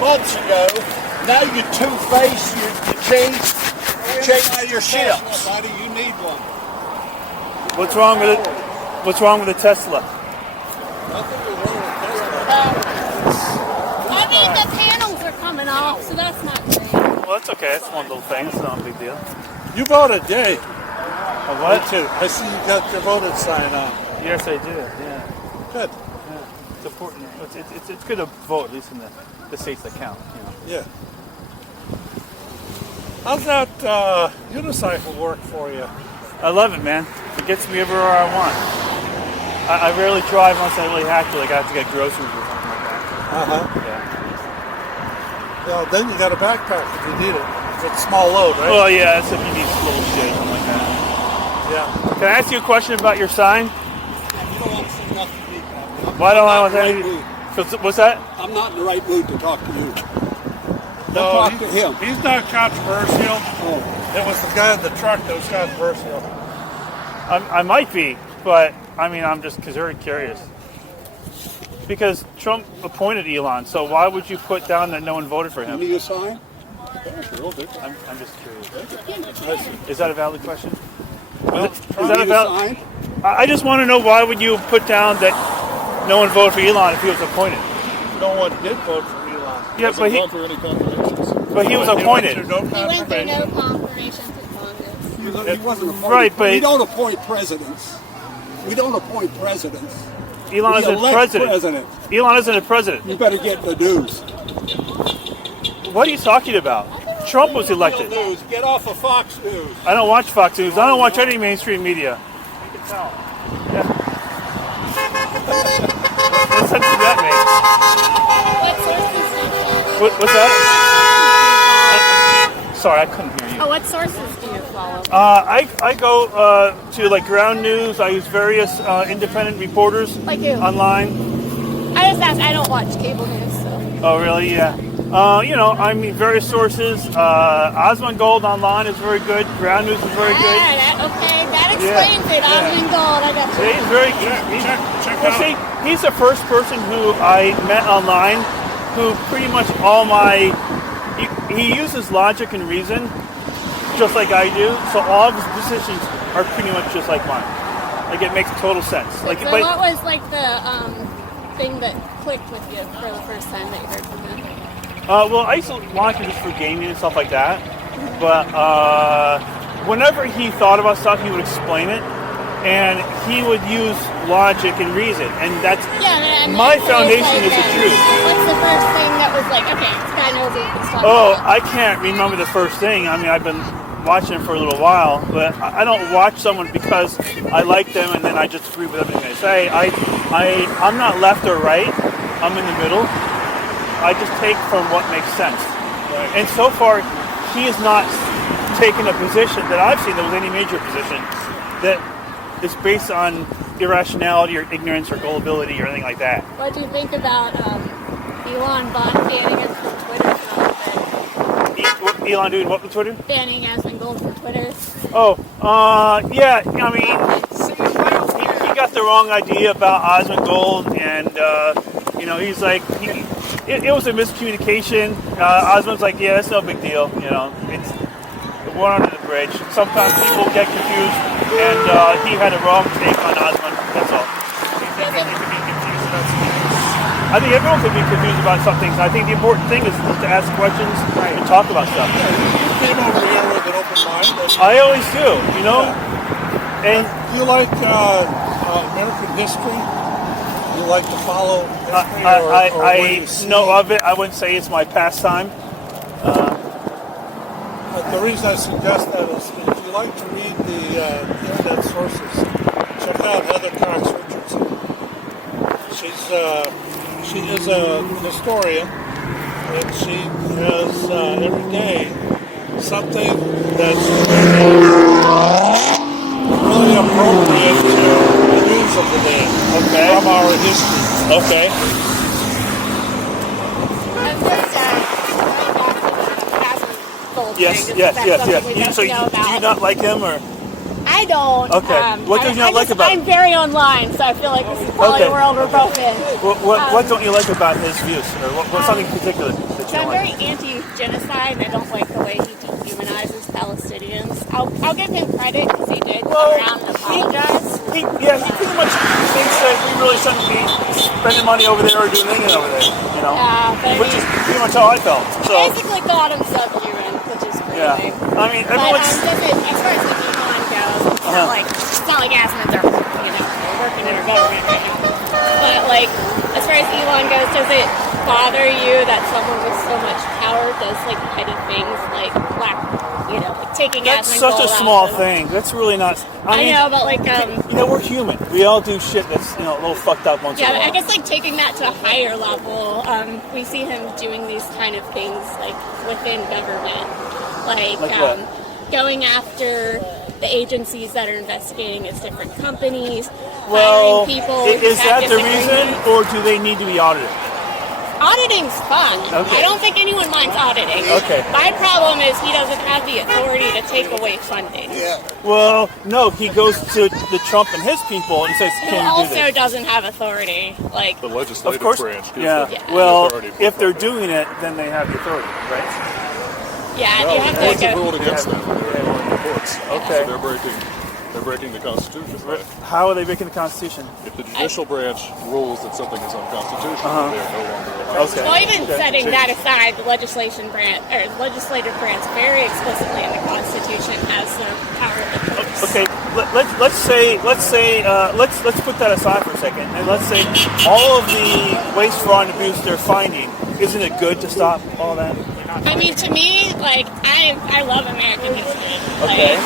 months ago. Now you two-faced, you changed your ships. Buddy, you need one. What's wrong with it? What's wrong with a Tesla? Nothing was wrong with Tesla. I mean, the panels are coming off, so that's not great. Well, that's okay. It's one little thing. It's not a big deal. You voted yay. What? Me too. I see you got your voted sign on. Yes, I did. Yeah. Good. Yeah. It's important. It's good to vote, at least in the states that count. You know. Yeah. How's that unicycle work for you? I love it, man. It gets me everywhere I want. I rarely drive unless I really have to. Like I have to get groceries or something like that. Yeah. Well, then you got a backpack if you need it. It's a small load, right? Well, yeah, that's if you need little shit, something like that. Yeah. Can I ask you a question about your sign? You don't want to say nothing to me, Captain. Why don't I want anything? What's that? I'm not in the right mood to talk to you. No, talk to him. He's not controversial. Oh. It was the guy in the truck that was controversial. I might be, but I mean, I'm just very curious. Because Trump appointed Elon, so why would you put down that no one voted for You him? need a sign? I'm just curious. Is that a valid question? Well, Is that a valid? sign? I just want to know why would you put down that no one voted for Elon if he was appointed? No one did vote for Elon. Yeah, but he for any confirmations. but he was appointed. He went through no confirmation to Congress. He wasn't appointed. Right, but we don't appoint presidents. We don't appoint presidents. Elon We isn't a elect president. Elon isn't a president. You better get the news. What are you talking about? Trump was elected. Real news. Get off of Fox News. I don't watch Fox News. I don't watch any mainstream media. You can tell. Yeah. What sense does that make? What's that? Sorry, I couldn't hear you. Oh, what sources do you follow? I go to like Ground News. I use various independent reporters Like who? online. I just asked. I don't watch cable news, so. Oh, really? Yeah. I mean, various sources. Osmond Gold online is very good. Ground News is very good. That explains it. Osmond Gold, I got you. He's very. See, he's the first person who I met online who pretty much all my. He uses logic and reason just like I do, so all of his decisions are pretty much just like mine. Like it makes total sense. So what was like the thing that clicked with you for the first time that you heard from him? Well, I used to watch him just for gaming and stuff like that, but whenever he thought about stuff, he would explain it, and he would use logic and reason, and that's my foundation is the truth. What's the first thing that was like, okay, this guy knows what he's talking Oh, about? I can't remember the first thing. I mean, I've been watching him for a little while, but I don't watch someone because I like them and then I just agree with everything they say. I'm not left or right. I'm in the middle. I just take from what makes sense. Right. And so far, he has not taken a position that I've seen that was any major position that is based on irrationality or ignorance or gullibility or anything like that. What do you think about Elon banning us from Twitter for all of it? Elon doing what with Twitter? Banning us and Gold for Twitter. Yeah, I mean, he got the wrong idea about Osmond Gold, and, he's like, it was a miscommunication. Osmond's like, yeah, that's no big deal, it's water under the bridge. Sometimes people get confused, and he had a wrong take on Osmond, that's all. I think everyone could be confused about some things. I think the important thing is to ask questions and talk about stuff. Yeah, you came over here with an open mind. I always do, And do you like American history? Do you like to follow history? I know of it. I wouldn't say it's my pastime. The reason I suggest that is if you like to read the internet sources, check out Heather Cox Richardson. She is a historian, and she has every day something that's really appropriate to the news of the day from our history. Okay. Gold Yes. thing. Yes. Do So do you not like him, or? I I don't. Okay. What don't you not like about I'm very online, so I feel like this is probably Okay. a world we're both in. What don't you like about his views, or what's something particular that you So don't I'm like? very anti-genocide, and I don't like the way he dehumanizes Palestinians. I'll give him credit because he did come around and apologize. He pretty much thinks that we really shouldn't be spending money over there or doing anything over there, you know? Yeah, but Which is pretty much how I felt. So, basically called him subhuman, which is crazy. yeah. I mean, But everyone's... as far as the Elon goes, it's not like Asmon's are, working in our government right now. But like, as far as Elon goes, does it bother you that someone with so much power does like petty things like like taking That's Asmon such a gold out small of- thing. That's really not... I mean, know, but like we're human. We all do shit that's, a little fucked up once in a yeah, while. I guess like taking that to a higher level, we see him doing these kind of things like within government, like what? going after the agencies that are investigating his different companies, Well, hiring people. is who have that the reason, disagreements. or do they need to be audited? Auditing's fun. Okay. I don't think anyone minds auditing. Okay. My problem is he doesn't have the authority to take away funding. Well, no, he goes to the Trump and his people and says, He can you do also this? doesn't have authority. Like, The legislative Of course, branch gives yeah. them the Well, authority for if they're funding. doing it, then they have the authority, right? yeah, Well, you the have courts to have go. ruled against them. They're in the courts. Okay. So they're breaking the Constitution. Right? How are they breaking the Constitution? If the judicial branch rules that something is unconstitutional, they're no longer allowed. Okay. Well, even setting that aside, the legislative branch very explicitly in the Constitution has the power of the courts. Okay, let's put that aside for a second, and let's say all of the waste, fraud, and abuse they're finding. Isn't it good to stop all that? I mean, to me, like, I love American history. Okay. Like,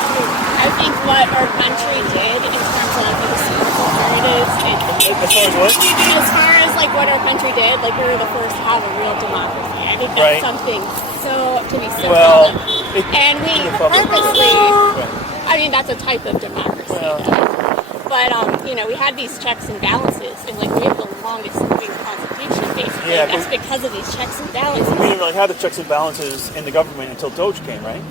I think what our country did in terms of these alternatives, As far as what? as far as like what our country did, like we were the first to have a real democracy. I think that's Right. something to be so Well, proud of. it- And we Republic. purposely, Right. I mean, that's a type of democracy. Well. But we had these checks and balances, and like we have the longest living constitution, basically. Yeah, That's but- because of these checks and balances. We didn't really have the checks and balances in the government until Doge came, right?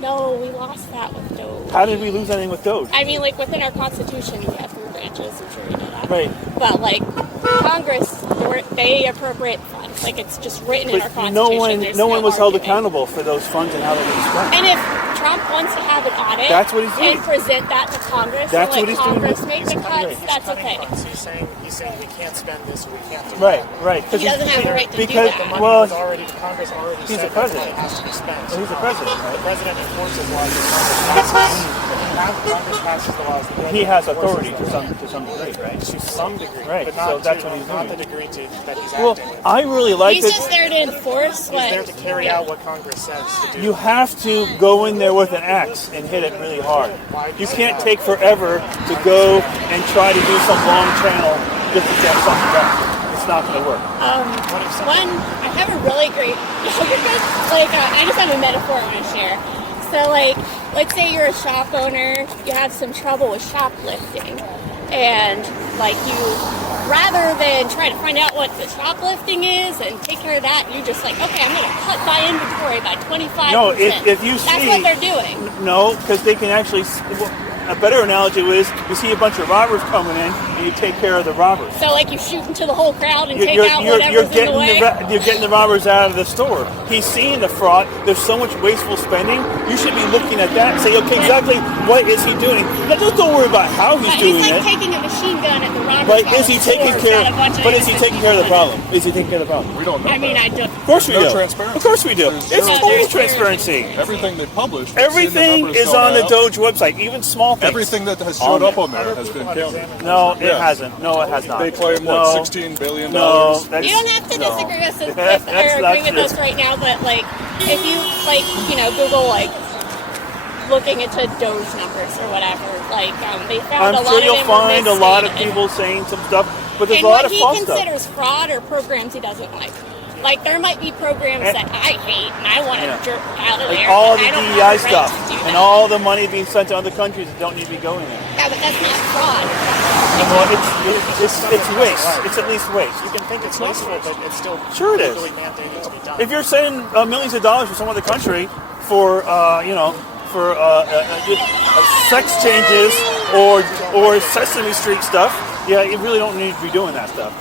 No, we lost that with Doge. How did we lose anything with Doge? I mean, like within our constitution, we have three branches. I'm sure you know that. Right. But like Congress, they appropriate funds. Like it's just written in our But constitution. no one was held arguing. accountable for those funds and how they were spent. And if Trump wants to have an audit That's what he's doing. and present that to Congress, That's and what he's doing. Congress make the He's cuts, cutting that's okay. He's saying we can't spend this or we can't do Right, that. right. He doesn't have the right to do because that. Money well, was already, Congress already he's said the president. that it has to be spent. He's the president, The right? president enforces laws that Congress passes. Congress passes the laws. The He president has enforces authority them. to some degree, right? To some degree, Right, but not so that's to, what he's not doing. the degree that he's Well, acting. I really like He's it. just there to enforce He's what. there to carry out what Congress says to do. You have to go in there with an axe and hit it really hard. You can't take forever to go and try to do some long channel just to get something done. It's not going to work. I have a really great, I just have a metaphor I want to share. So like, let's say you're a shop owner, you have some trouble with shoplifting, and like you, rather than try to find out what the shoplifting is and take care of that, you just like, okay, I'm going to cut my inventory by 25%. No, if you That's see- what they're doing. No, because they can actually. A better analogy was you see a bunch of robbers coming in and you take care of the robbers. So like you shoot into the whole crowd and take out whatever's in the way. You're getting the robbers out of the store. He's seeing the fraud. There's so much wasteful spending. You should be looking at that and say, okay, exactly what is he doing? Now, just don't worry about how he's doing He's like it. taking a machine gun at the robbers. But while is he the taking store's care? got a bunch of But is he innocent taking care of the people in it. problem? Is he taking care of the problem? We don't know. I mean, I that. don't. Of course we No do. transparency. Of course we do. There's It's no total transparency. transparency. Everything they publish, Everything is on the Doge website, even small things. Everything that has showed up on there has been counted. No, it Yeah. hasn't. No, it has not. They claim no, $16 billion. No, that's, You don't have to no. disagree with us That's or not agree with true. us right now, but like, if you Google like looking into Doge numbers or whatever, like they found I'm a sure lot you'll of them were find a lot of misstated. people saying some stuff, but there's And a lot what of he false stuff. considers fraud or programs he doesn't like. Like there might be programs that I hate and I want to Yeah. jerk out of Like there. all but the I don't DEI have the right stuff to do and that. all the money being sent to other countries that don't need to be going there. Yeah, but that's not fraud. Well, it's waste. It's at least waste. You can think it's wasteful, but it's still Sure it is. legally mandated to be done. If you're sending millions of dollars to some other country for for sex changes or Sesame Street stuff, yeah, you really don't need to be doing that stuff.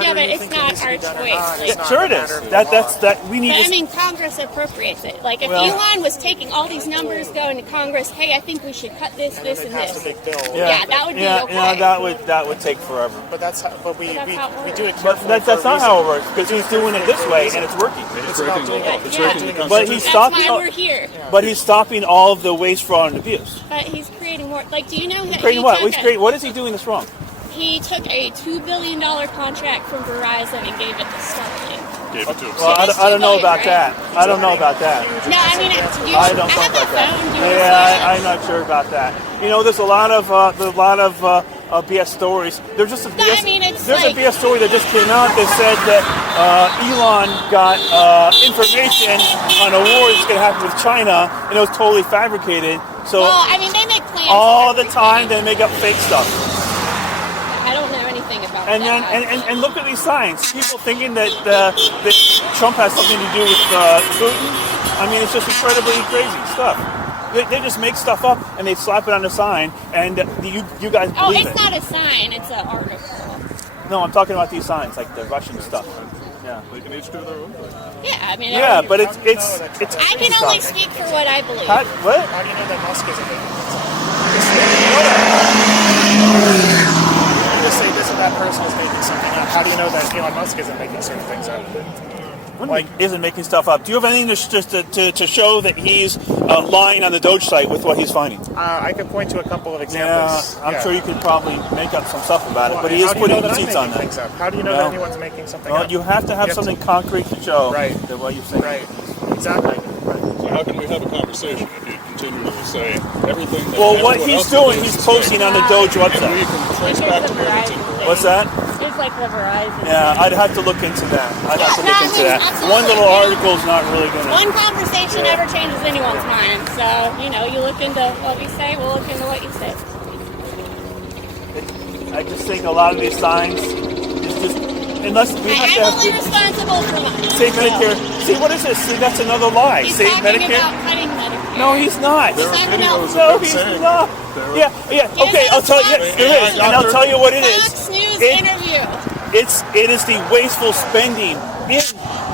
Yeah, but it's not our choice. Like, Sure it is. That we need. but I mean, Congress appropriates it. Like, if Elon was taking all these numbers, going to Congress, hey, I think we should cut this, this, and Pass a this. big bill. Yeah, that would be okay. that would take forever. But that's how, but we That's how it do it works. But carefully. that's not how it works, because he's doing it this way and it's working. It's breaking the law. It's breaking the But Constitution. he's That's stopping. why we're here. But he's stopping all of the waste, fraud, and abuse. But he's creating more. Like, do you know that Creating he what? took What is he doing that's wrong? He took a $2 billion contract from Verizon and gave it to Starlink. Gave it to him. Well, I don't know about that. I don't know about that. No, I mean, I don't know have about the that. phone. Do you Yeah, want I'm not sure about that. You know, there's a lot of BS stories. There's just a No, BS. I mean, it's there's like- a BS story that just came out that said that Elon got information on a war that's going to happen with China, and it was totally fabricated. So Well, I mean, they make plans all for the time they make up fake stuff. I don't know anything about And then that. and look at these signs. People thinking that Trump has something to do with Putin. I mean, it's just incredibly crazy stuff. They just make stuff up and they slap it on the sign, and you guys Oh, believe it's it. not a sign. It's an article. No, I'm talking about these signs, like the Russian stuff. Yeah. They can each do their own thing. Yeah, I mean, Yeah, but it's I can only speak for what I believe. What? How do you know that Musk isn't making You just say this and that person is making something up. How do you know that Elon Musk isn't making certain things up? Like, isn't making stuff up. Do you have anything to show that he's lying on the Doge site with what he's finding? I could point to a couple of Yeah, examples. I'm sure you could probably make up some stuff about it, but he is How do you know putting that I'm receipts on making that. things up? How do you know Well, that anyone's making something Well, up? you have to have something concrete to show Right. that what you're saying. Right. Exactly. So how can we have a conversation if you continue to say everything that Well, what everyone he's else doing, is he's saying, posting on the Doge and we website. can trace back to where it's in. What's that? It's like the Verizon. Yeah, I'd have to look into that. I'd have to Yeah, look no, into I mean, that. absolutely. One little article's not really gonna. One conversation Yeah. never changes anyone's mind. So, you look into what we say, we'll look into what you say. I just think a lot of these signs is just unless we have to I'm have only good. responsible for mine. Say Medicare. See, what is this? See, that's another lie. He's Say talking Medicare. about cutting Medicare. No, he's not. He's talking about videos No, of he's saying not. there Yeah. Okay, I'll tell you. Yes, there is, and I'll tell you what it is. Fox News It- interview. It is the wasteful spending in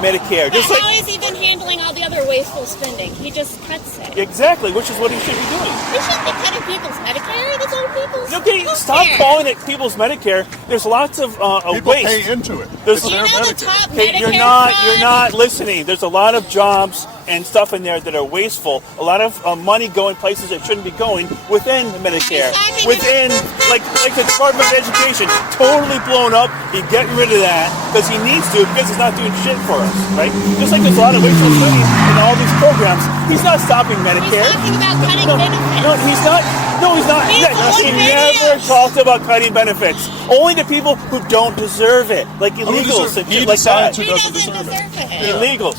Medicare. But Just like how is he been handling all the other wasteful spending? He just cuts it. exactly, which is what he should be doing. He shouldn't be cutting people's Medicare. That's old people's. Okay, Who stop cares? calling it people's Medicare. There's lots of People waste. pay into it. There's- It's Do you their know the Medicare. top Okay, Medicare you're fraud? not listening. There's a lot of jobs and stuff in there that are wasteful. A lot of money going places that shouldn't be going within Medicare. Exactly. Within, like the Department of Education, totally blown up. He's getting rid of that because he needs to because he's not doing shit for us, right? Just like there's a lot of wasteful spending in all these programs. He's not stopping He's Medicare. talking about cutting No, benefits. no, he's not. No, he's not. He's He cutting never benefits. talked about cutting benefits. Only the people who don't deserve it, like illegals and He shit like that. decides who He doesn't doesn't deserve it. deserve it. Illegals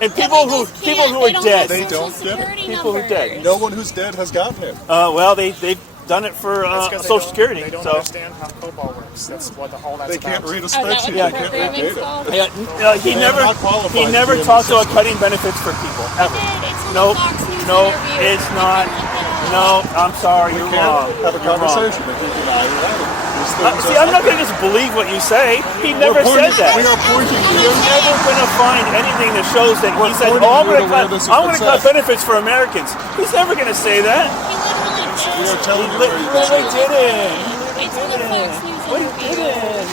and Yeah, people they who just people can't. who are They don't dead. have They Social don't get it. Security People who are numbers. dead. No one who's dead has gotten it. Well, they've done it for That's 'cause they Social don't- Security. They don't So understand how COBOL works. That's what all that's They about. can't read a Oh, is that what spreadsheet. the They can't read programming's data. called? yeah, he They're never not qualified he to never be in talked the about system. cutting benefits for people ever. It's in No, the Fox News no, interview. it's You not. can look it up. No, I'm sorry, you're We wrong. can't have a You're wrong. conversation if you deny reality. These things See, are- I'm not going to just believe what you say. He never pointing- said that. we are pointing to You're you. never going to find anything that shows that We're he said, pointing "Oh, I'm you going to where to this has cut. I'm been going to cut said. benefits for Americans." He's never going to say that. He literally We did. are telling you He where you literally can see didn't. It's in the Fox News What he interview. didn't.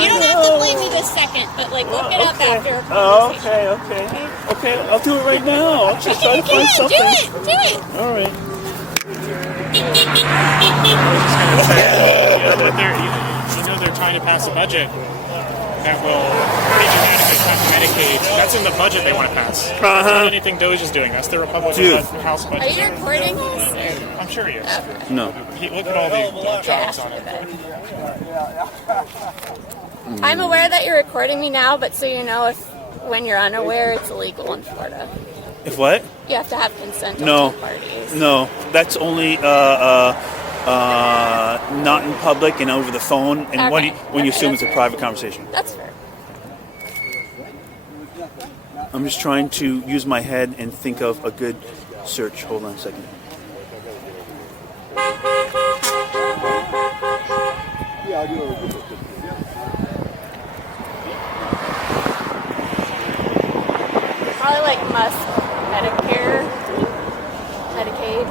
You don't have to believe me this second, but look it up after a Oh, conversation. okay. I'll do it right now. I'll just try to Do find it, something. do it. All right. But they're trying to pass a budget that will pretty dramatically cut Medicaid. That's in the budget they want to pass. That's not anything Doge is doing. That's the Republican Dude. House Are budget. you recording this? I'm sure he is. No. Look at all the electronics on it. I'm aware that you're recording me now, but so you know, if when you're unaware, it's illegal in Florida. If what? You have to have consent of No. both parties. No, that's only not in public and over the phone, and when Okay. you assume it's Okay, a private conversation. That's fair. I'm just trying to use my head and think of a good search. Hold on a second. Probably like Musk, Medicare, Medicaid.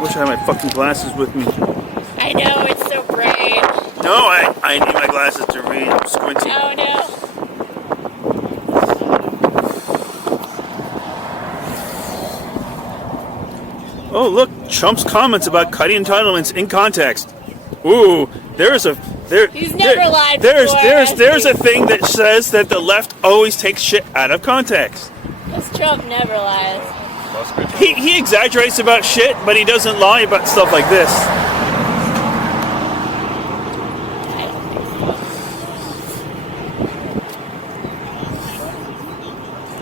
Wish I had my fucking glasses with me. I know, it's so bright. No, I need my glasses to read. I'm squinting. Oh no. Oh, look, Trump's comments about cutting entitlements in context. Ooh, there's a He's never lied There's before, a thing that says that the left always takes shit out of context. Because Trump never lies. Must be true. He exaggerates about shit, but he doesn't lie about stuff like this. I don't think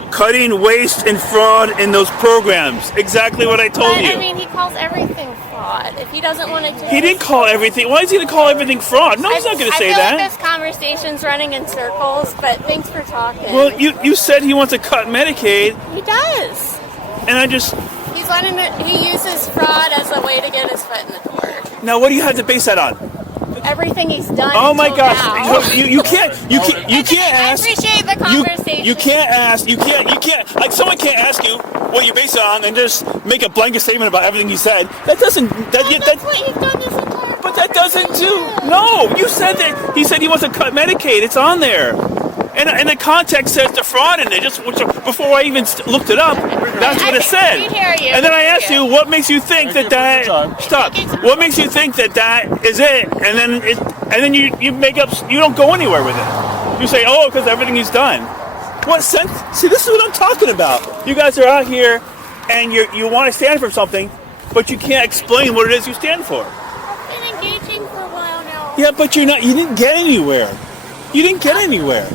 so. Cutting waste and fraud in those programs. Exactly what I told But, you. I mean, he calls everything fraud. If he doesn't want to do He didn't call everything. Why is he going to call everything fraud? No, he's not going to say I feel that. like this conversation's running in circles, but thanks for talking. Well, you said he wants to cut Medicaid, He does. and I just... He uses fraud as a way to get his foot in the door. Now, what do you have to base that on? Everything he's done. Oh my until gosh! now. You can't I ask. appreciate the conversation. You can't ask. You can't. Like someone can't ask you what you base it on and just make a blanket statement about everything you said. That doesn't. That's what you've done this entire. But that doesn't do. No, you said that. He said he wants to cut Medicaid. It's on there. And the context says the fraud in it. Just before I even looked it up, that's what it said. We hear you. And then I asked you, what makes you think Thank that you for your time. stop? What makes you think that is it? And then you make up. You don't go anywhere with it. You say, oh, because everything he's done. What sense? See, this is what I'm talking about. You guys are out here, and you want to stand for something, but you can't explain what it is you stand for. I've been engaging for a while now. Yeah, but you're not. You didn't get anywhere. You didn't get anywhere.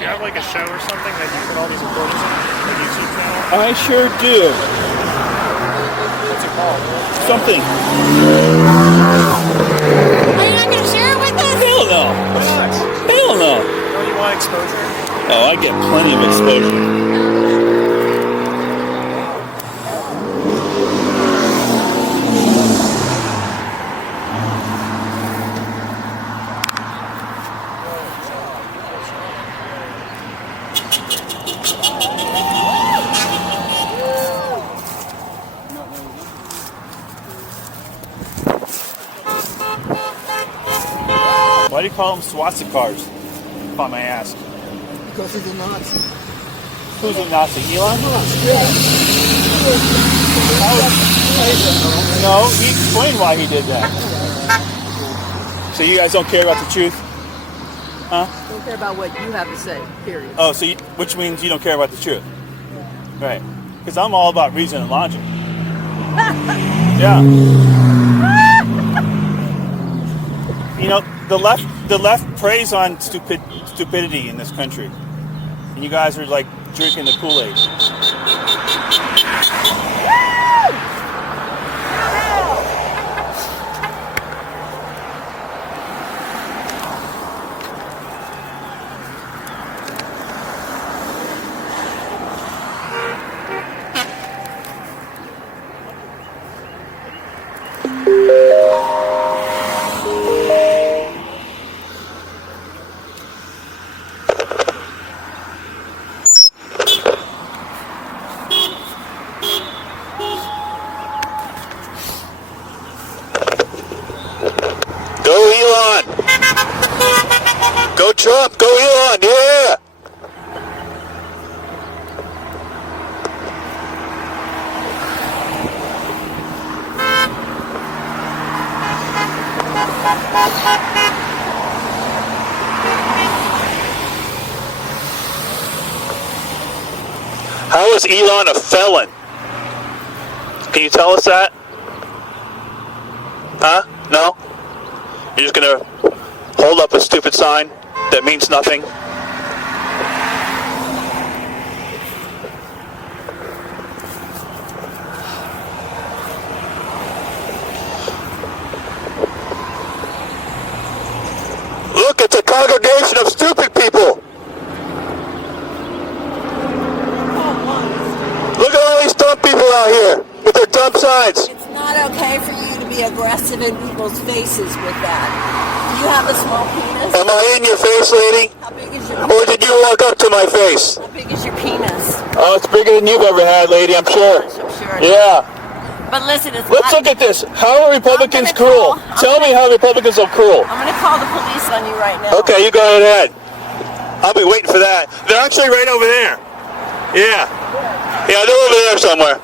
Do you have like a show or something that you put all these recordings on? Like YouTube channel? I sure do. What's it called? Something. Are you not going to share it with us? Hell no. Why not? Hell no. Don't you want exposure? Oh, I get plenty of exposure. Why do you call them swastikars, if I may ask? Because he's a Nazi. Who's a Nazi? Elon? No, he explained why he did that. So you guys don't care about the truth? Huh? Don't care about what you have to say, period. Oh, so which means you don't care about the truth. Right. Because I'm all about reason and logic. Yeah. You know, the left preys on stupidity in this country. And you guys are like drinking the Kool-Aid. Go Elon! Go Trump! Go Elon! Yeah! How is Elon a felon? Can you tell us that? Huh? No? You're just gonna hold up a stupid sign that means nothing? congregation of stupid people. Look at all these dumb people out here with their dumb signs. It's not okay for you to be aggressive in people's faces with that. You have a small penis. Am I in your face, lady? How big is your Or did you walk up to my face? How big is your penis? Oh, it's bigger than you've ever had, lady, I'm sure. I'm sure. Yeah. But listen, it's Let's look at this. How are Republicans cruel? Tell me how Republicans are cruel. I'm going to call the police on you right now. Okay, you go ahead. I'll be waiting for that. They're actually right over there. Yeah. Yeah, they're over there somewhere.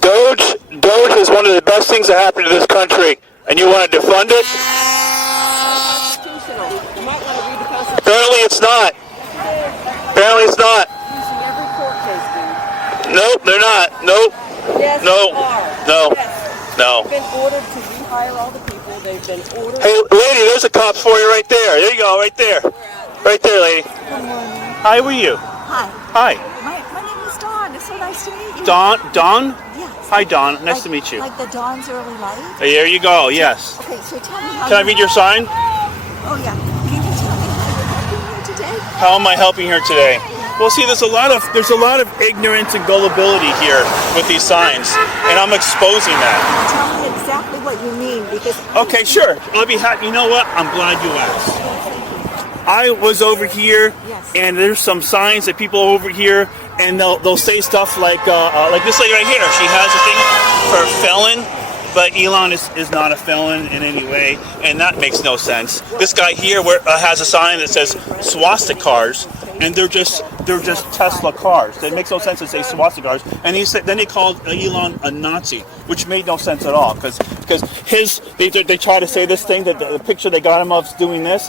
Doge is one of the best things that happened to this country, and you want to defund it? You might want to read the Constitution. Apparently it's not. Apparently it's not. Using every court case, dude. Nope, they're not. Nope. Yes, No. they are. No. Yes. No. They've been ordered to rehire all the people. They've been ordered. Hey, lady, there's a cop for you right there. There you go, right there. Right there, lady. How are you? Hi. Hi. My name is Dawn. It's so nice to meet you. Don? Yes. Hi, Don. Nice to meet you. Like the Dawn's early light? There you go, yes. Okay, so tell me how Can I read your sign? Oh, yeah. Can you tell me how you're helping me today? How am I helping her today? Well, see, there's a lot of ignorance and gullibility here with these signs, and I'm exposing that. Tell me exactly what you mean, because... Okay, sure. I'll be happy. You know what? I'm glad you asked. I was over here, and there's some signs that people over here, and they'll say stuff like this lady right here. She has a thing for felon, but Elon is not a felon in any way, and that makes no sense. This guy here has a sign that says swastika cars, and they're just Tesla cars. It makes no sense to say swastika cars. And then they called Elon a Nazi, which made no sense at all, because they try to say this thing that the picture they got him of doing this.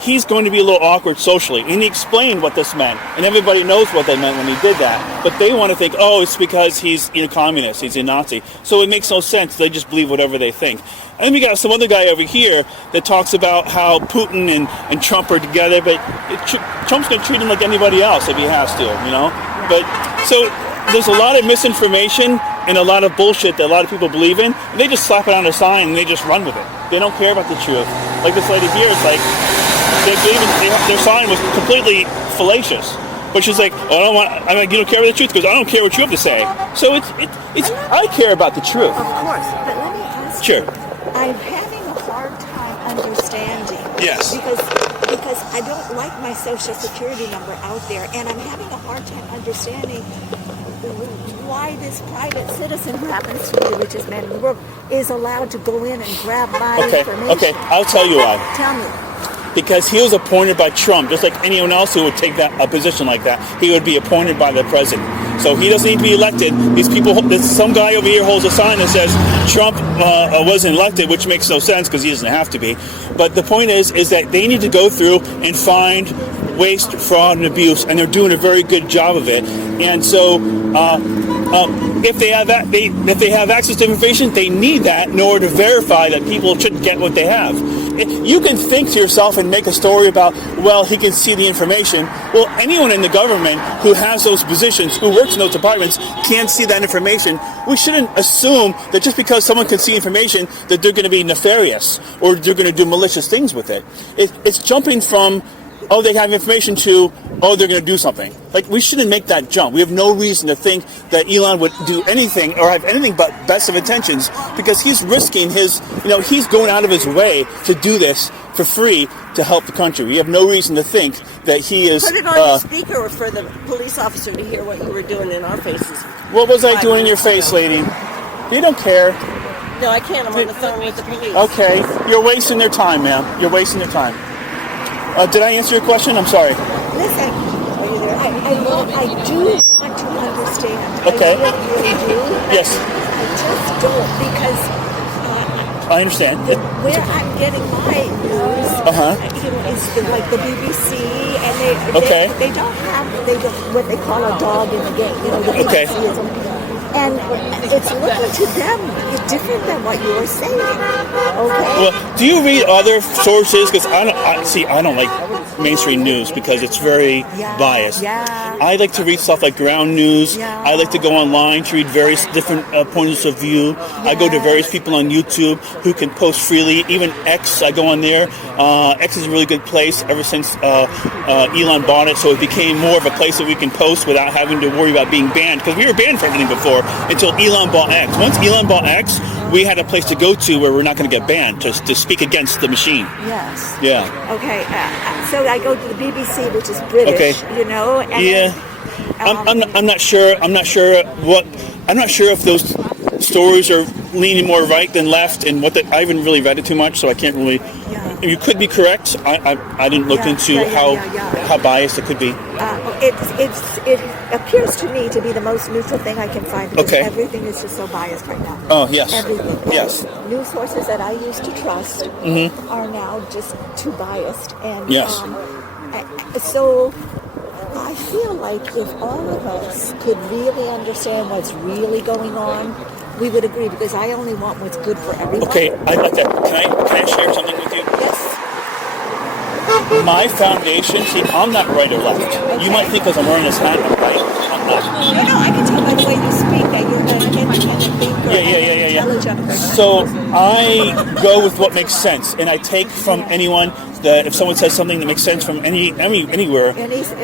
He's going to be a little awkward socially, and he explained what this meant, and everybody knows what they meant when he did that. But they want to think, oh, it's because he's a communist, he's a Nazi. So it makes no sense. They just believe whatever they think. And then we got some other guy over here that talks about how Putin and Trump are together, but Trump's going to treat him like anybody else if he has to, you know. But so there's a lot of misinformation and a lot of bullshit that a lot of people believe in, and they just slap it on a sign and they just run with it. They don't care about the truth. Like this lady here, it's like their sign was completely fallacious. But she's like, you don't care about the truth, because I don't care what you have to say. So it's I care about the truth. Of course, but let me ask Sure. you. I'm having a hard time understanding. Yes. Because I don't like my social security number out there, and I'm having a hard time understanding why this private citizen, who happens to be the richest man in the world, is allowed to go in and grab my information. Okay, I'll tell you why. Tell me. Because he was appointed by Trump, just like anyone else who would take a position like that. He would be appointed by the president. So he doesn't need to be elected. These people, some guy over here holds a sign that says Trump wasn't elected, which makes no sense because he doesn't have to be. But the point is that they need to go through and find waste, fraud, and abuse, and they're doing a very good job of it. And so, if they have access to information, they need that in order to verify that people shouldn't get what they have. You can think to yourself and make a story about, well, he can see the information. Well, anyone in the government who has those positions, who works in those departments, can see that information. We shouldn't assume that just because someone can see information that they're going to be nefarious or they're going to do malicious things with it. It's jumping from, oh, they have information to, oh, they're going to do something. Like, we shouldn't make that jump. We have no reason to think that Elon would do anything or have anything but best of intentions, because he's risking he's going out of his way to do this for free to help the country. We have no reason to think that he is... Put it on the speaker for the police officer to hear what you were doing in our faces. What was I doing in your face, lady? You don't care. No, I can't. I'm on the phone with the police. Okay. You're wasting their time, ma'am. You're wasting their time. Did I answer your question? I'm sorry. Listen, I do want to understand. Okay. I really do. Yes. I just don't, because I understand. where I'm getting my news, is like the BBC, and they don't have what they call a dog in the game. The Nazism. And it's looking to them different than what you're saying. Okay. Well, do you read other sources? Because I don't like mainstream news because it's very biased. Yeah. I like to read stuff like ground news. Yeah. I like to go online to read various different points of view. I go to various people on YouTube who can post freely. Even X, I go on there. X is a really good place ever since Elon bought it, so it became more of a place that we can post without having to worry about being banned, because we were banned for everything before until Elon bought X. Once Elon bought X, we had a place to go to where we're not going to get banned to speak against the machine. Yes. Yeah. Okay. So I go to the BBC, which is British. Okay. You know. And Yeah. then, I'm not sure. I'm not sure if those stories are leaning more right than left, and I haven't really read it too much, so I can't really. Yeah. You could be correct. I didn't look into how biased it could be. It appears to me to be the most neutral thing I can find, because everything is just so biased right now. Oh yes. Everything. Yes. News sources that I used to trust are now just too biased, and Yes. so I feel like if all of us could really understand what's really going on, we would agree, because I only want what's good for everyone. Okay, I'd like that. Can I share something with you? Yes. My foundation, see, I'm not right or left. Okay. You might think because I'm wearing this hat, I'm right. I'm not. No, I can tell by the way you speak that you're an independent thinker. Yeah. Intelligent person. So I go with what makes sense, and I take from anyone that if someone says something that makes sense from anywhere,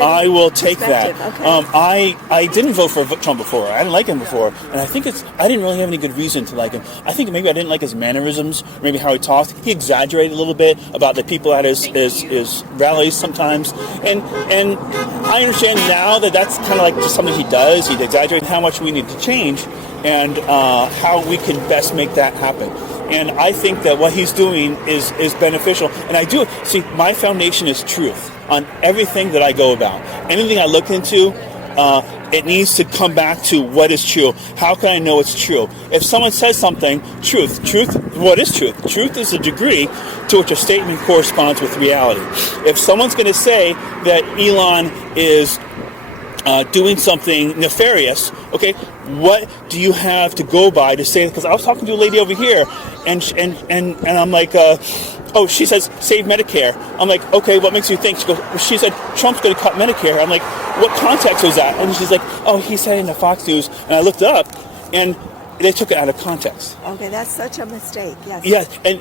I will take that. Okay. I didn't vote for Trump before. I didn't like him before, and I think I didn't really have any good reason to like him. I think maybe I didn't like his mannerisms, maybe how he talked. He exaggerated a little bit about the people at his rallies sometimes, and I understand now that that's kind of like just something he does. He exaggerates how much we need to change, and how we can best make that happen. And I think that what he's doing is beneficial. And I do see my foundation is truth on everything that I go about. Anything I look into, it needs to come back to what is true. How can I know it's true? If someone says something, truth, what is truth? Truth is a degree to which a statement corresponds with reality. If someone's going to say that Elon is doing something nefarious, okay, what do you have to go by to say? Because I was talking to a lady over here, and I'm like, oh, she says save Medicare. I'm like, okay, what makes you think? She said Trump's going to cut Medicare. I'm like, what context was that? And she's like, oh, he said it in the Fox News, and I looked up, and they took it out of context. Okay, that's such a mistake. Yes. Yeah, and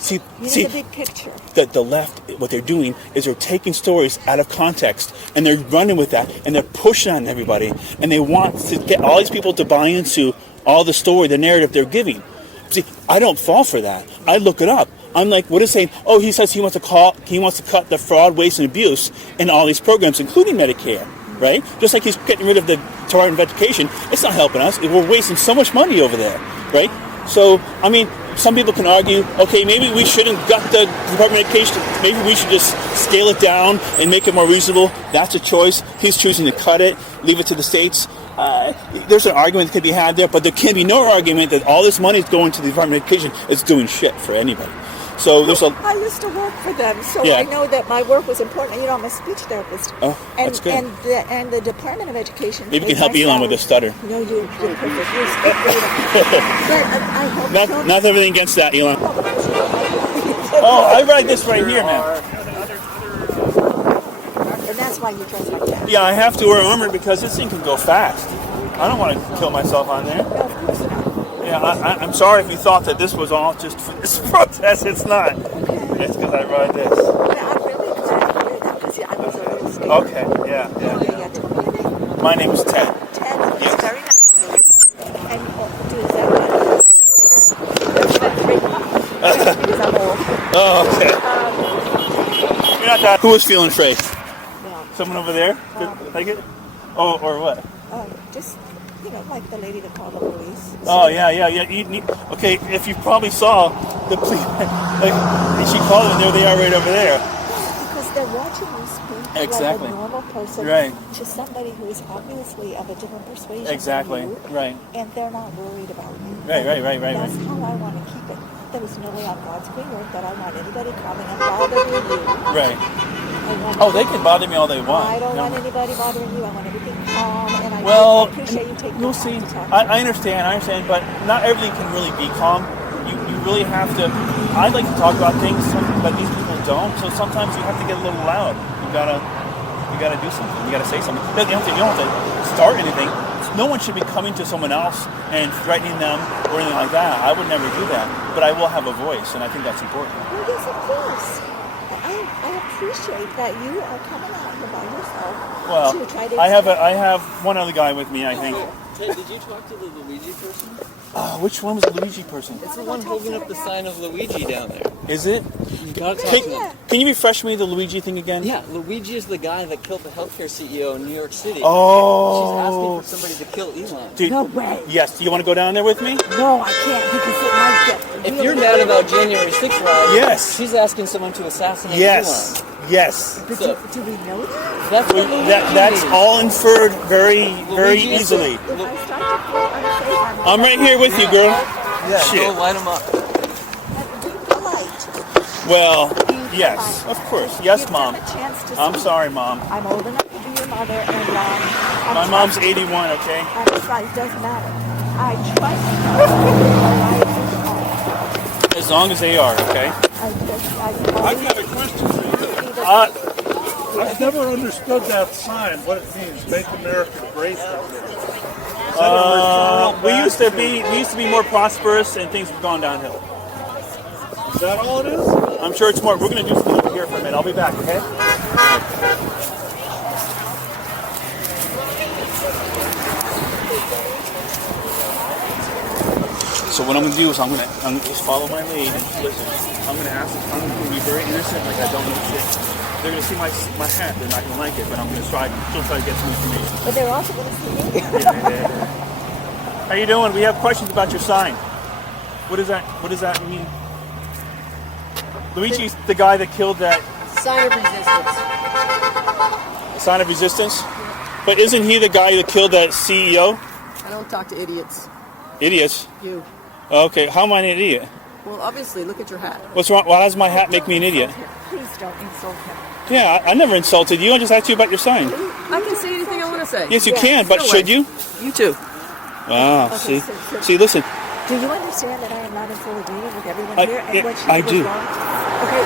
see, the big picture. The left, what they're doing is they're taking stories out of context, and they're running with that, and they're pushing on everybody, and they want to get all these people to buy into all the story, the narrative they're giving. See, I don't fall for that. I look it up. I'm like, what is saying? Oh, he says he wants to cut the fraud, waste, and abuse in all these programs, including Medicare. Right? Just like he's getting rid of the Department of Education, it's not helping us. We're wasting so much money over there, right? So, I mean, some people can argue, okay, maybe we shouldn't gut the Department of Education. Maybe we should just scale it down and make it more reasonable. That's a choice. He's choosing to cut it, leave it to the states. There's an argument that can be had there, but there can be no argument that all this money is going to the Department of Education. It's doing shit for anybody. So there's I used to work for them, so I know that my work was important. You know, I'm a speech therapist. Oh, that's good. And the Department of Education. Maybe you can help Elon with his stutter. No, you're perfect. But I help. Not everything against that, Elon. Oh, I ride this right here, man. And that's why you dress like that. Yeah, I have to wear armor because this thing can go fast. I don't want to kill myself on there. No, of course not. Yeah, I'm sorry if you thought that this was all just for this protest. It's not. It's because I ride this. I'm really glad to hear that because I was a real estate. Okay, yeah. Tell me. My name is Ted. Ted, Yes. very nice. And because I'm old. Oh, okay. You're not that. Who was feeling afraid? No. Someone over there? Like it? Oh, or what? Just, like the lady that called the police. Oh, yeah. Okay, if you probably saw the police, she called them, there they are right over there. Because they're watching you speak Exactly. like a normal person to somebody who is obviously of a different persuasion Exactly, than you, right. And they're not worried about you. Right. That's how I want to keep it. There is no way on God's green earth that I want anybody coming and bothering you. Right. They can bother me all they want. I don't want anybody bothering you. I want everything calm, and I appreciate you taking we'll the see. time to talk. I understand, but not everything can really be calm. You really have to. I like to talk about things, but these people don't. So sometimes you have to get a little loud. You gotta do something. You gotta say something. You don't have to start anything. No one should be coming to someone else and threatening them or anything like that. I would never do that. But I will have a voice, and I think that's important. Well, yes, of course. I appreciate that you are coming out here by yourself Well, to try to. I have one other guy with me, I think. Ted, did you talk to the Luigi person? Which one was the Luigi person? It's the one holding up the sign of Luigi down there. Is it? You gotta talk to him. Can you refresh me the Luigi thing again? Yeah, Luigi is the guy that killed the healthcare CEO in New York City. Oh. She's asking for somebody to kill Elon. Dude, No way. Yes. Do you want to go down there with me? No, I can't because it might get. If you're mad about January 6th, Rob, Yes. she's asking someone to assassinate Yes. Elon. Yes. But So- do we know that? That's what Luigi That's means. all inferred very Luigi is easily. If I start to feel unsafe, I'm right here with you, girl. Yeah, Shit. go light him up. be polite. Well, Be yes, polite. of course. Yes, Give Mom. them a chance to I'm speak. sorry, Mom. I'm old enough to be your mother, and I'm My mom's 81, okay? And it's like, it doesn't matter. I trust you. As long as they are, okay? I've got a question for you. I've never understood that sign, what it means. Make America great again. We used to be more prosperous, and things have gone downhill. Is that all it is? I'm sure it's more. We're going to do something over here for a minute. I'll be back, okay? So what I'm going to do is I'm going to just follow my lead and just listen. I'm going to be very innocent, like I don't know shit. They're going to see my hat. They're not going to like it, but I'm going to still try to get some information. But they're also going to see me. How you doing? We have questions about your sign. What does that mean? Luigi's the guy that killed that Sign of resistance. sign of resistance. But isn't he the guy that killed that CEO? I don't talk to idiots. Idiots. You. Okay, how am I an idiot? Well, obviously, look at your hat. What's wrong? Why does my hat make me an idiot? Please don't insult him. Yeah, I never insulted you. I just asked you about your sign. I can say anything I want to say. Yes, you can, but No should way. you? You too. Wow. Okay, See, so- listen. Do you understand that I am not in full agreement with everyone I- here? And yeah, what she I was do. wrong? Okay,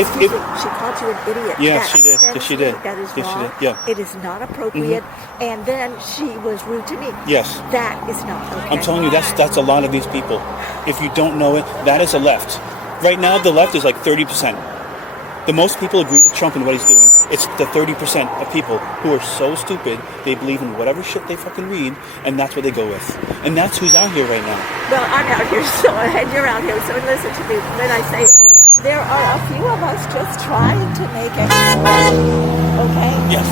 If- she called you an idiot. Yeah, That- she did. that Yes, is she did. That is Yes, she wrong. did. Yeah. It is not appropriate. And then she was rude to me. Yes. That is not okay. I'm telling you, that's a lot of these people. If you don't know it, that is a left. Right now, the left is like 30%. The most people agree with Trump and what he's doing. It's the 30% of people who are so stupid, they believe in whatever shit they fucking read, and that's what they go with. And that's who's out here right now. Well, I'm out here, and you're out here, so listen to me when I say there are a few of us just trying to make it okay? Yes. I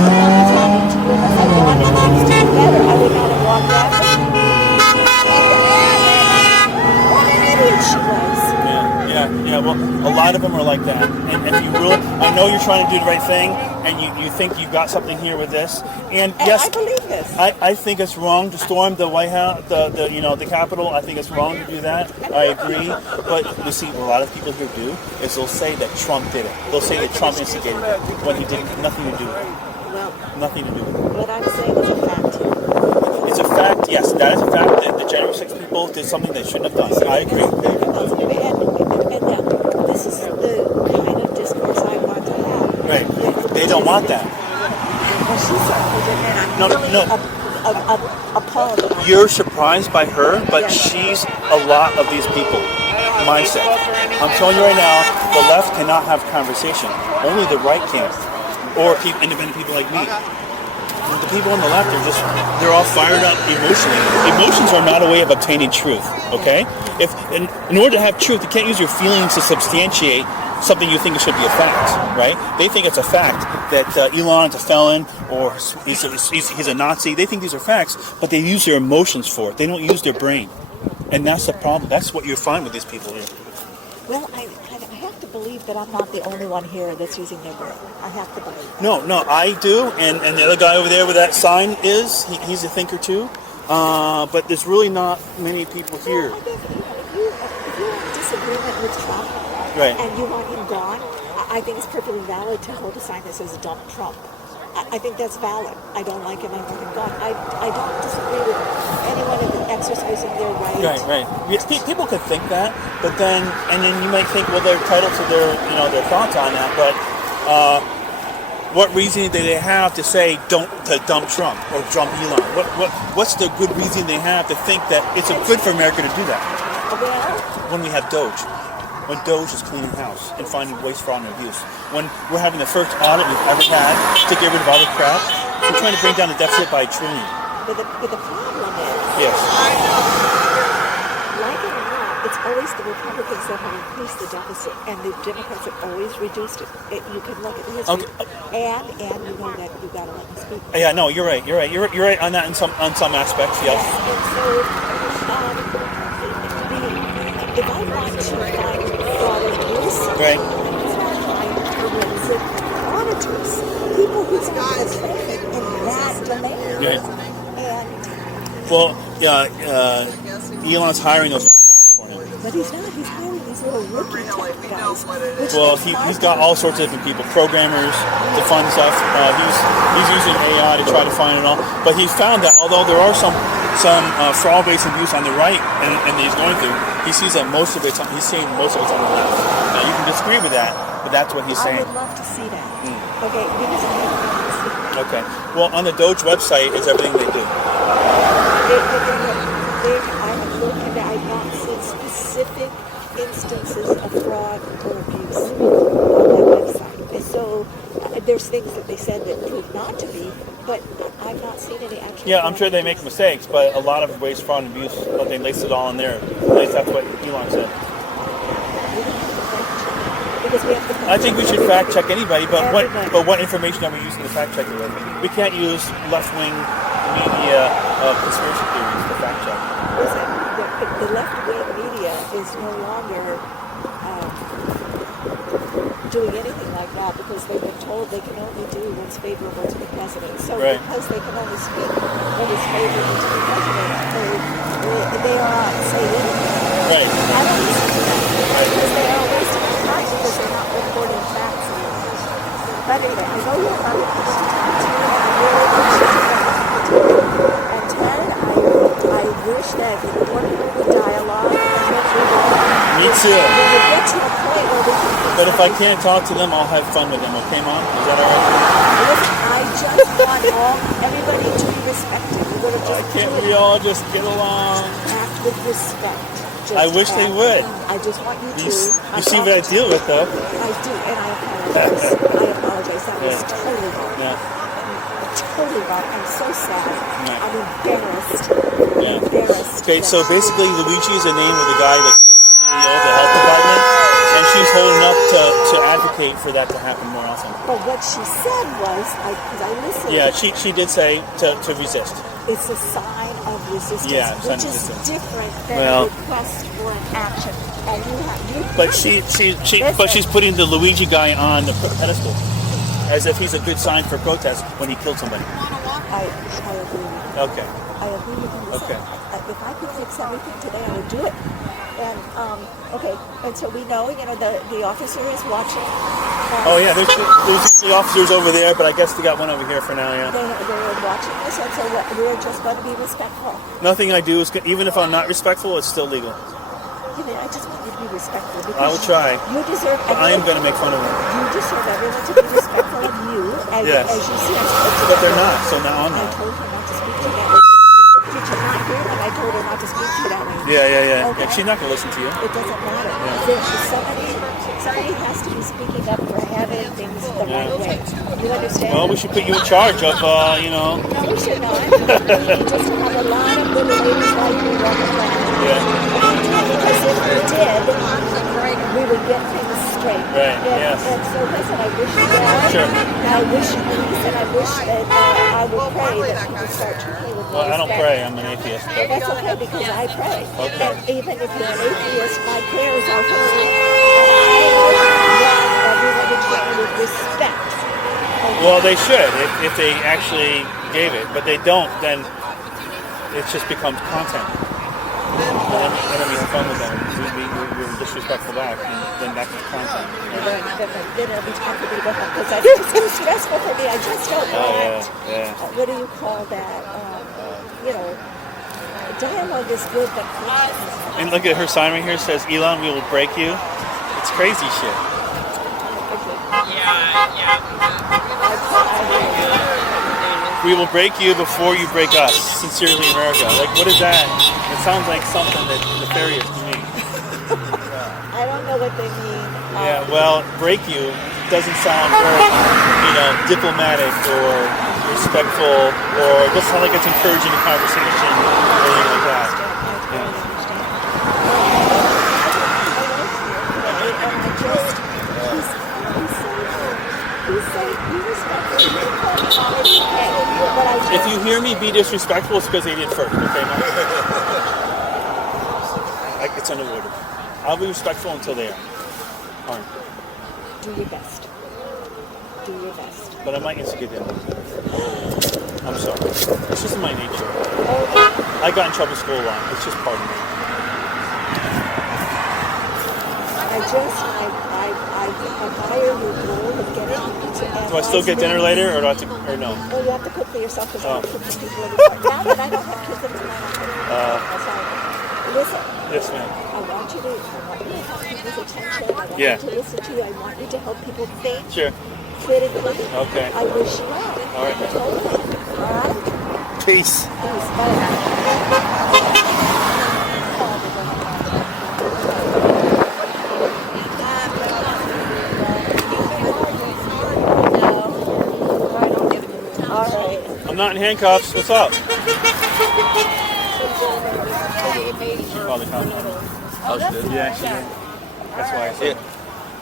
would not be talking to you unless I wanted things to be better. I would not have walked out with you. What an idiot she was. Yeah. Well, a lot of them are like that. And if you really, I know you're trying to do the right thing, and you think you've got something here with this. And yes, I believe this. I think it's wrong to storm the White House, the Capitol. I think it's wrong to do that. I agree. But you see, what a lot of people here do is they'll say that Trump did it. They'll say that Trump instigated it when he did nothing to do with it. Well, Nothing to do with it. what I'm saying is a fact here. It's a fact. Yes, that is a fact that the January 6 people did something they shouldn't have done. I agree. And now, this is the kind of discourse I want to have. Right. They don't want that. Well, she said, and I'm No, really no. appalled. You're surprised by her, but she's a lot of these people mindset. I'm telling you right now, the left cannot have conversation. Only the right can, or independent people like me. The people on the left are they're all fired up emotionally. Emotions are not a way of obtaining truth, okay? If in order to have truth, you can't use your feelings to substantiate something you think should be a fact, right? They think it's a fact that Elon's a felon or he's a Nazi. They think these are facts, but they use their emotions for it. They don't use their brain. And that's the problem. That's what you find with these people here. Well, I have to believe that I'm not the only one here that's using their brain. I have to believe. No, I do, and the other guy over there with that sign he's a thinker too. But there's really not many people here. Well, I think, if you're in disagreement with Trump, Right. and you want him gone, I think it's perfectly valid to hold a sign that says "Dump Trump." I think that's valid. I don't like him. I want him gone. I don't disagree with anyone exercising their right. Right. People could think that, but then you might think, well, they're entitled to their thoughts on that. But what reason do they have to say to dump Trump or dump Elon? What's the good reason they have to think that it's good for America to do that? Well, when we have Doge. When Doge is cleaning house and finding waste, fraud, and abuse. When we're having the first audit we've ever had to get rid of all the crap, we're trying to bring down the deficit by $1 trillion. But the problem is, yes, like it or not, it's always the Republicans that have increased the deficit, and the Democrats have always reduced it. You can look at the history, and you know that you got to let me speak. Yeah, no, you're right. You're right on that in some aspects. Yes. And so, if I want to find fraud and abuse, right. forensic auditors, people who have training in that domain. Right. And well, Elon's hiring those people for him. But he's not. He's hiring these little rookie tech guys. Well, he's got all sorts of different people, programmers to fund stuff. He's using AI to try to find it all. But he found that although there are some fraud-based abuse on the right, and he's going through, he sees that he's seeing most of it's on the left. Now you can disagree with that, but that's what he's saying. I would love to see that. Okay, because I have to see that. Okay. Well, on the Doge website is everything they do. I have looked and I have not seen specific instances of fraud or abuse on that website. And so there's things that they said that proved not to be, but I've not seen any actual. Yeah, I'm sure they make mistakes, but a lot of waste, fraud, and abuse, but they lace it all in there. At least that's what Elon said. I think we should fact check anybody, but what information are we using to fact check it with? We can't use left-wing media conspiracy theories to fact check. Listen, the left-wing media is no longer doing anything like that because they've been told they can only do what's favorable to the president. So because they can only speak what is favorable to the president, they are out to say anything. Right. I don't listen to them because they are wasting their time because they're not reporting facts. But anyway, I know you're not able to talk to you, and I really appreciate you. And Ted, I wish that we would work through the dialogue and that we would. Me too. We would get to a point where we can. But if I can't talk to them, I'll have fun with them. Okay, Mom? Is that all right? Listen, I just want everybody to be respected. Why can't we all just get along? Act with respect. I wish they would. I just want you to. You see what I deal with, though. I do, and I apologize. That was totally wrong. Yeah. Totally wrong. I'm so sad. Yeah. I'm embarrassed. Yeah. Embarrassed. Okay, so basically, Luigi is the name of the guy that killed the CEO of the health department, and she's holding up to advocate for that to happen more often. But what she said was, because I listened. Yeah, she did say to resist. It's a sign of resistance, which is different than a request for an action. And but she's putting the Luigi guy on the pedestal, as if he's a good sign for protest when he killed somebody. I agree. Okay. I agree with you. Okay. If I could fix everything today, I would do it. And and so we know, the officer is watching. Oh yeah, there's usually officers over there, but I guess they got one over here for now. Yeah. They're watching this, and so we're just going to be respectful. Nothing I do is even if I'm not respectful, it's still legal. I just want you to be respectful. I will try. You deserve. But I am going to make fun of them. You deserve everyone to be respectful of you, as you see. But they're not, so now I'm not. I told her not to speak to you that way. Did you not hear that? I told her not to speak to you that way. Yeah. Okay. She's not going to listen to you. It doesn't matter. Somebody has to be speaking up for having things the right way. You understand? Well, we should put you in charge of, No, we should not. We just have a lot of little ladies like you running around. Yeah. Because if we did, we would get things straight. Right, yes. And so, listen, I wish you well. Sure. I wish you peace, and I wish that I will pray that people start treating with Well, I don't pray. I'm an atheist. Well, that's okay, because I pray. Okay. And even if you're an atheist, my prayers are heard. And I want everyone to treat me with respect. Okay? Well, they should if they actually gave it, but they don't. Then it just becomes content. And then we have fun with them. We're disrespectful back. then that's content. Then it'll be time for me to go home because that's just too stressful for me. I just don't want. What do you call that? Dialogue is good, but And look at her sign right here. It says, "Elon, we will break you." It's crazy shit. We will break you before you break us. Sincerely, America. Like, what is that? It sounds like something that's nefarious to me. I don't know what they mean. Yeah, well, break you doesn't sound very, diplomatic or respectful, or it doesn't sound like it's encouraging a conversation or anything like that. If you hear me be disrespectful, it's because they did first, okay? It's unavoidable. I'll be respectful until they aren't. Do your best. Do your best. But I might instigate them. I'm sorry. It's just my nature. I got in trouble school a lot. It's just part of me. I hire your goal of getting to Do I still get dinner later, or do I have to, or no? Oh, you have to cook for yourself because I don't cook for people anymore. Now that I don't have kids anymore, listen. Yes, ma'am. I want you to have people's attention. I want you to listen to you. I want you to help people think critically. Okay. I wish you well. All right. All right? Peace. I'm not in handcuffs. What's up? Call the cops. Oh, she did? Yeah, she did. That's why I said.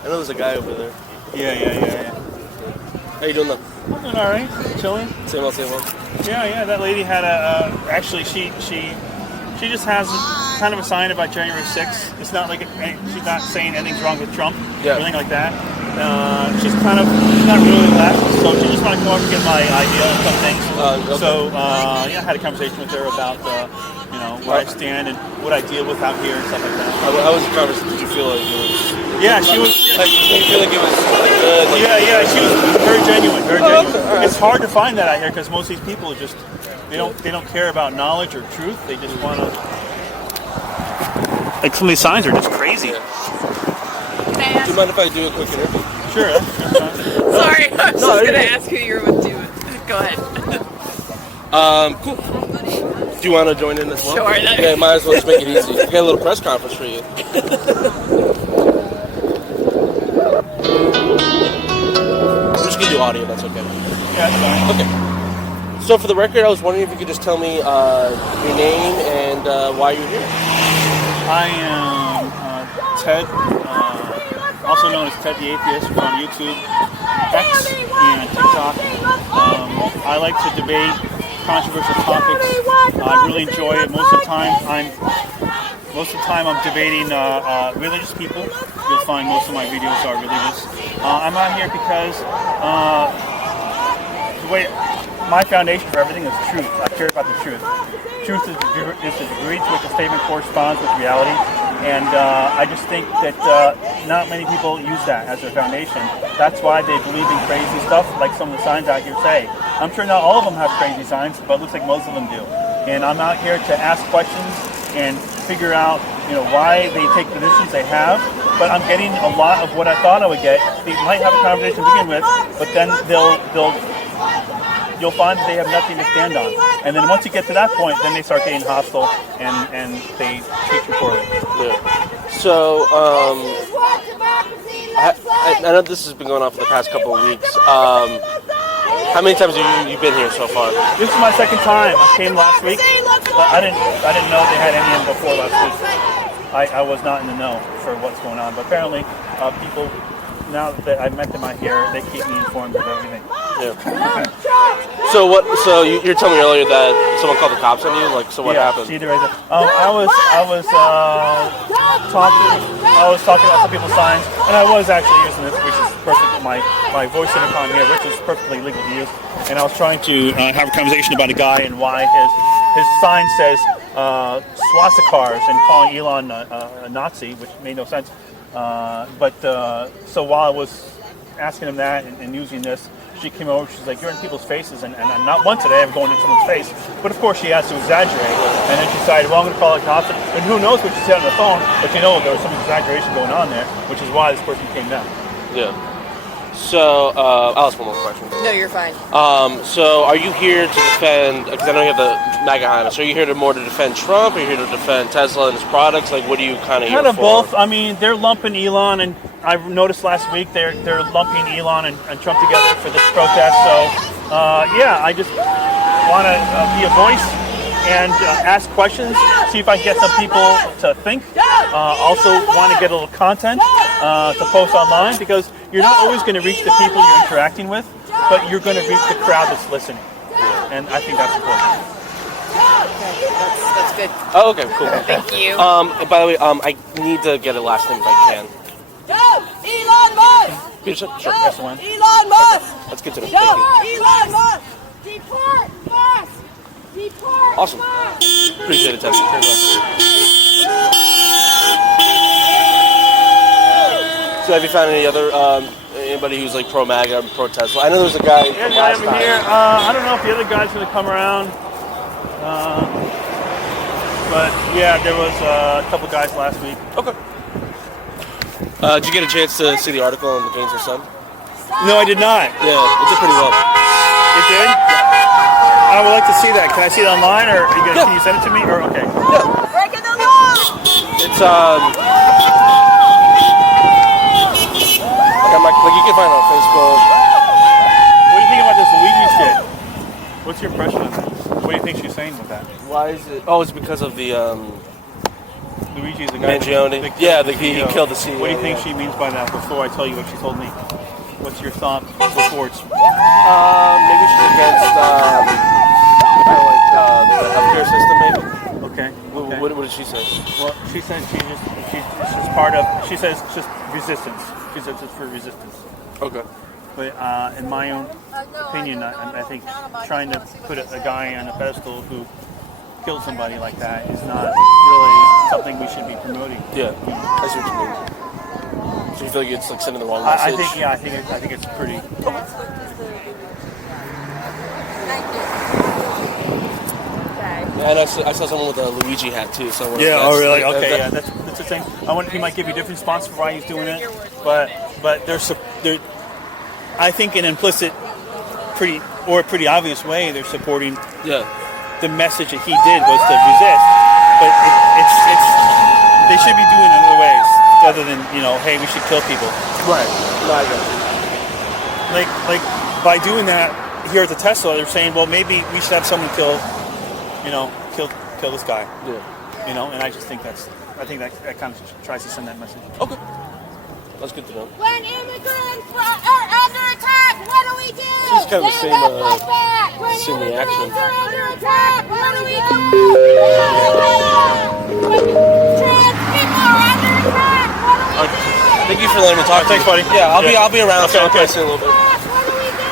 I know there's a guy over there. Yeah. How you doing though? I'm doing all right. Chilling. Same old. Yeah. That lady had actually, she just has kind of a sign about January 6th. It's not like she's not saying anything's wrong with Trump or anything like that. She's kind of not really left, so she just wanted to come over and get my idea on some things. Okay. So I had a conversation with her about where I stand and what I deal with out here and stuff like that. How was the conversation? Did you feel like it was? Yeah, she was. Did you feel like it was good? Yeah, she was very genuine. Very genuine. Okay. Right. It's hard to find that out here because most of these people just they don't care about knowledge or truth. They just want to. Like some of these signs are just crazy. Do you mind if I do a quick interview? Sure. Sorry, I was just gonna ask who you were with. Go ahead. Cool. Do you want to join in as well? Sure. Yeah, might as well just make it easy. We got a little press conference for you. I'm just gonna do audio. That's okay. Yeah, that's fine. Okay. So for the record, I was wondering if you could just tell me your name and why you're here. I am Ted, also known as TedTheAtheist from YouTube, X, and TikTok. I like to debate controversial topics. I really enjoy it. Most of the time I'm debating religious people. You'll find most of my videos are religious. I'm out here because the way my foundation for everything is truth. I care about the truth. Truth is the degree to which a statement corresponds with reality, and I just think that not many people use that as their foundation. That's why they believe in crazy stuff, like some of the signs out here say. I'm sure not all of them have crazy signs, but it looks like most of them do. And I'm out here to ask questions and figure out, why they take positions they have. But I'm getting a lot of what I thought I would get. They might have a conversation to begin with, but then you'll find that they have nothing to stand on. And then once you get to that point, then they start getting hostile and they treat you poorly. Yeah. So, I know this has been going on for the past couple of weeks. How many times have you been here so far? This is my second time. I came last week, but I didn't know they had any in before last week. I was not in the know for what's going on, but apparently people, now that I've met them out here, they keep me informed of everything. Yeah. So you're telling me earlier that someone called the cops on you? So what happened? I was talking about some people's signs, and I was actually using this, which is perfect. My voice intercom here, which is perfectly legal to use, and I was trying to have a conversation about a guy and why his sign says swastikars and calling Elon a Nazi, which made no sense. So while I was asking him that and using this, she came over, she's like, you're in people's faces, and not once today I'm going in someone's face. But of course she has to exaggerate. And then she decided, well, I'm going to call it cops. And who knows what she said on the phone, but you know there was some exaggeration going on there, which is why this person came down. Yeah. So, I'll ask one more question. No, you're fine. So are you here to defend, because I know you have the MAGA behind us, are you here to defend Trump, or are you here to defend Tesla and his products? Like, what are you kind of here for? Kind of both. I mean, they're lumping Elon, and I've noticed last week they're lumping Elon and Trump together for this protest. So, yeah, I just want to be a voice and ask questions, see if I can get some people to think. Also want to get a little content to post online, because you're not always going to reach the people you're interacting with, but you're going to reach the crowd that's listening. And I think that's important. That's good. Oh, okay, cool. Thank you. By the way, I need to get a last name if I can. Go, Elon Musk! Peterson? Sure. Yes, Elon. Elon Musk! That's good to know. Go, Thank you. Elon Musk! Deport Musk! Deport Awesome. Musk! Appreciate it, Ted. So have you found any other, anybody who's like pro-MAGA, pro-Tesla? I know there's a guy from last time. Here. I don't know if the other guy's going to come around. But yeah, there was a couple guys last week. Okay. Did you get a chance to see the article on the Gainesville Sun? No, I did not. Yeah, it did pretty well. It did? I would like to see that. Can I see it online, or can you send it to me? Or okay. Yeah. Breaking the law! It's like you can find it on Facebook. What do you think about this Luigi shit? What's your impression of that? What do you think she's saying with that? Why is it? Oh, it's because of the Luigi is the guy. Mangione. He killed the CEO. What do you think she means by that? Before I tell you what she told me, what's your thought before it's? Maybe she's against the healthcare system, maybe. Okay. What did she say? Well, she said it's just part of. She says it's just resistance. She says it's for resistance. Okay. But in my own opinion, I think trying to put a guy on a pedestal who killed somebody like that is not really something we should be promoting. Yeah, I see what you mean. So you feel like it's like sending the wrong message? I think it's pretty. Yeah, and I saw someone with a Luigi hat too. So yeah. Oh, really? Okay. Yeah. That's the thing. I wonder if he might give you different response for why he's doing it, but there's I think an implicit, pretty obvious way they're supporting. Yeah. The message that he did was to resist, but it's they should be doing it other ways other than hey, we should kill people. Right. No, I get it. Like by doing that here at the Tesla, they're saying, well, maybe we should have someone kill this guy. Yeah. And I just think that kind of tries to send that message. Okay. That's good to know. When immigrants are under attack, what do we do? It's kind of the same reaction. When immigrants are under attack, what do we do? When trans people are under attack, what do we do? Thank you for letting me talk. Thanks, buddy. Yeah, I'll be around. Okay, so okay. I'll see you a little bit. What do we do?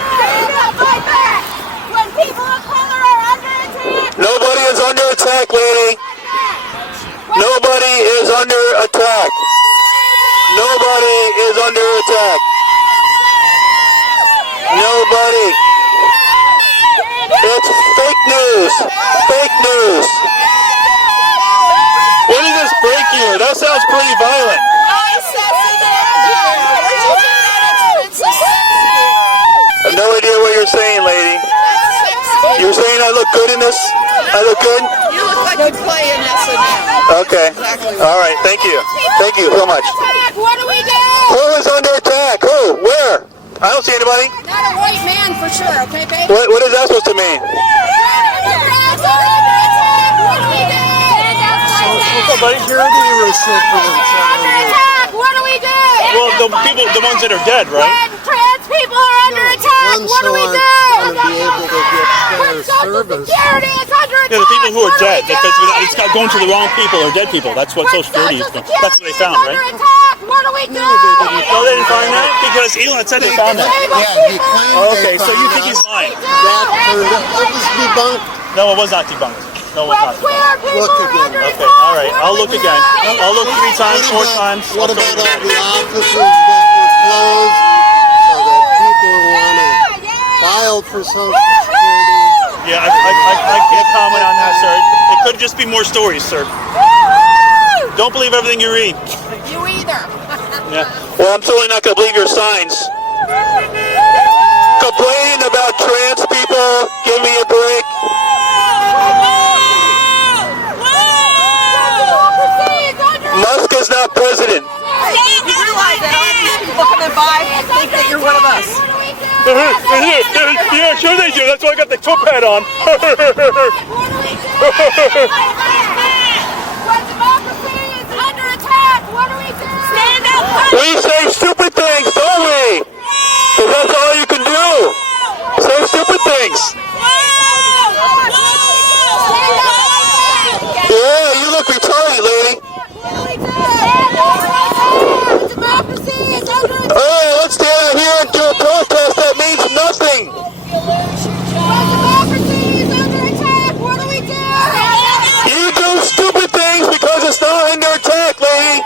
Fight back. When people of color are under attack. Nobody is under attack, lady. Nobody is under attack. Nobody is under attack. Nobody. It's fake news. Fake news. What is this break here? That sounds pretty violent. I have no idea what you're saying, lady. You're saying I look good in this? I look good? You look like you play in SNL. Okay. All right. Thank you. Thank you so much. What do we do? Who is under attack? Who? Where? I don't see anybody. Not a white man for sure, okay, baby? What is that supposed to mean? What do we do? What's up, buddy? Under attack, what do we do? Well, the ones that are dead, right? When trans people are under attack, what do we do? Be able to get When Social Security is under attack, Yeah, the people who are what do we dead. do? It's got going to the wrong people or dead people. That's what Social Security is. That's what they found, right? Under attack, what do we do? No, they didn't find that because Elon said they found that. Yeah, he claimed Okay, so you think he's lying? that it was debunked. No, it was not debunked. No one talks about it. Look again. Okay, all right. I'll look again. I'll look 3 times, 4 times. What about all the offices that were closed so that people want to file for Social Security? Yeah, I can't comment on that, sir. It could just be more stories, sir. Don't believe everything you read. You either. Yeah. Well, I'm certainly not going to believe your signs. Complaining about trans people, give me a break. Musk is not president. You realize that all these people coming by think that you're one of us. Yeah, sure they do. That's why I got the top hat on. We say stupid things, don't we? Because that's all you can do. Say stupid things. Yeah, you look retarded, lady. Hey, let's stand out here and do a protest. That means nothing. You do stupid things because it's not under attack, lady.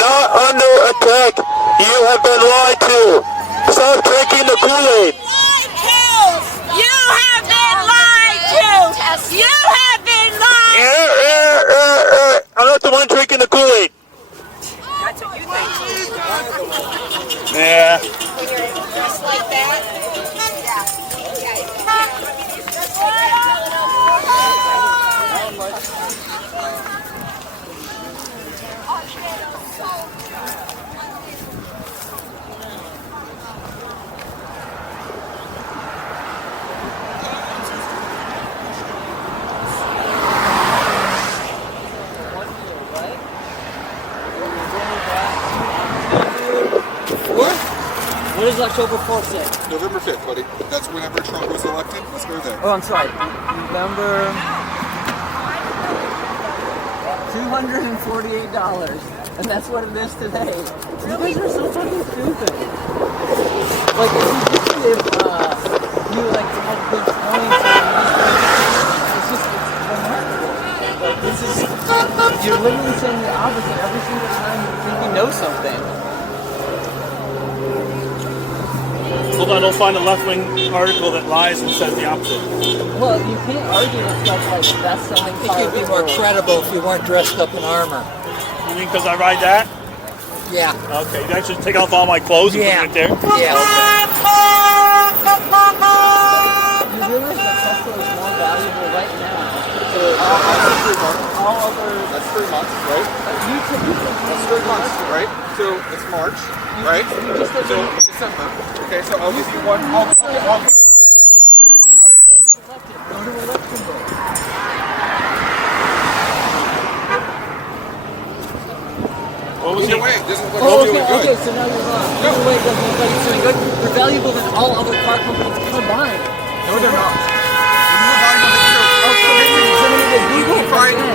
Not under attack. You have been lied to. Stop drinking the Kool-Aid. You have been lied to. You have been lied. I'm not the one drinking the Kool-Aid. That's what you think. Yeah. When you're dressed like that. What does October 4th say? November 5th, buddy. That's whenever Trump was elected. Let's go there. Oh, I'm sorry. November... $248. And that's what it is today. You guys are so fucking stupid. Like, if you like had good points, it's just, it's remarkable. Like, this is, you're literally saying the opposite every single time you think you know something. Hold on, don't find a left-wing article that lies and says the opposite. Well, you can't argue with stuff like best-selling car. You'd be more credible if you weren't dressed up in armor. You mean because I ride that? Yeah. Okay, you actually take off all my clothes and put it there? Yeah. You realize that Tesla is more valuable right now. So all other... That's 3 months, right? That's 3 months, right? So it's March, right? So December. Okay, so I'll give you one. Go to election day. Either way, it doesn't look Oh, doing good. okay, so now you're wrong. Either way, it doesn't look like it's doing good. They're valuable than all other car companies combined. No, they're not.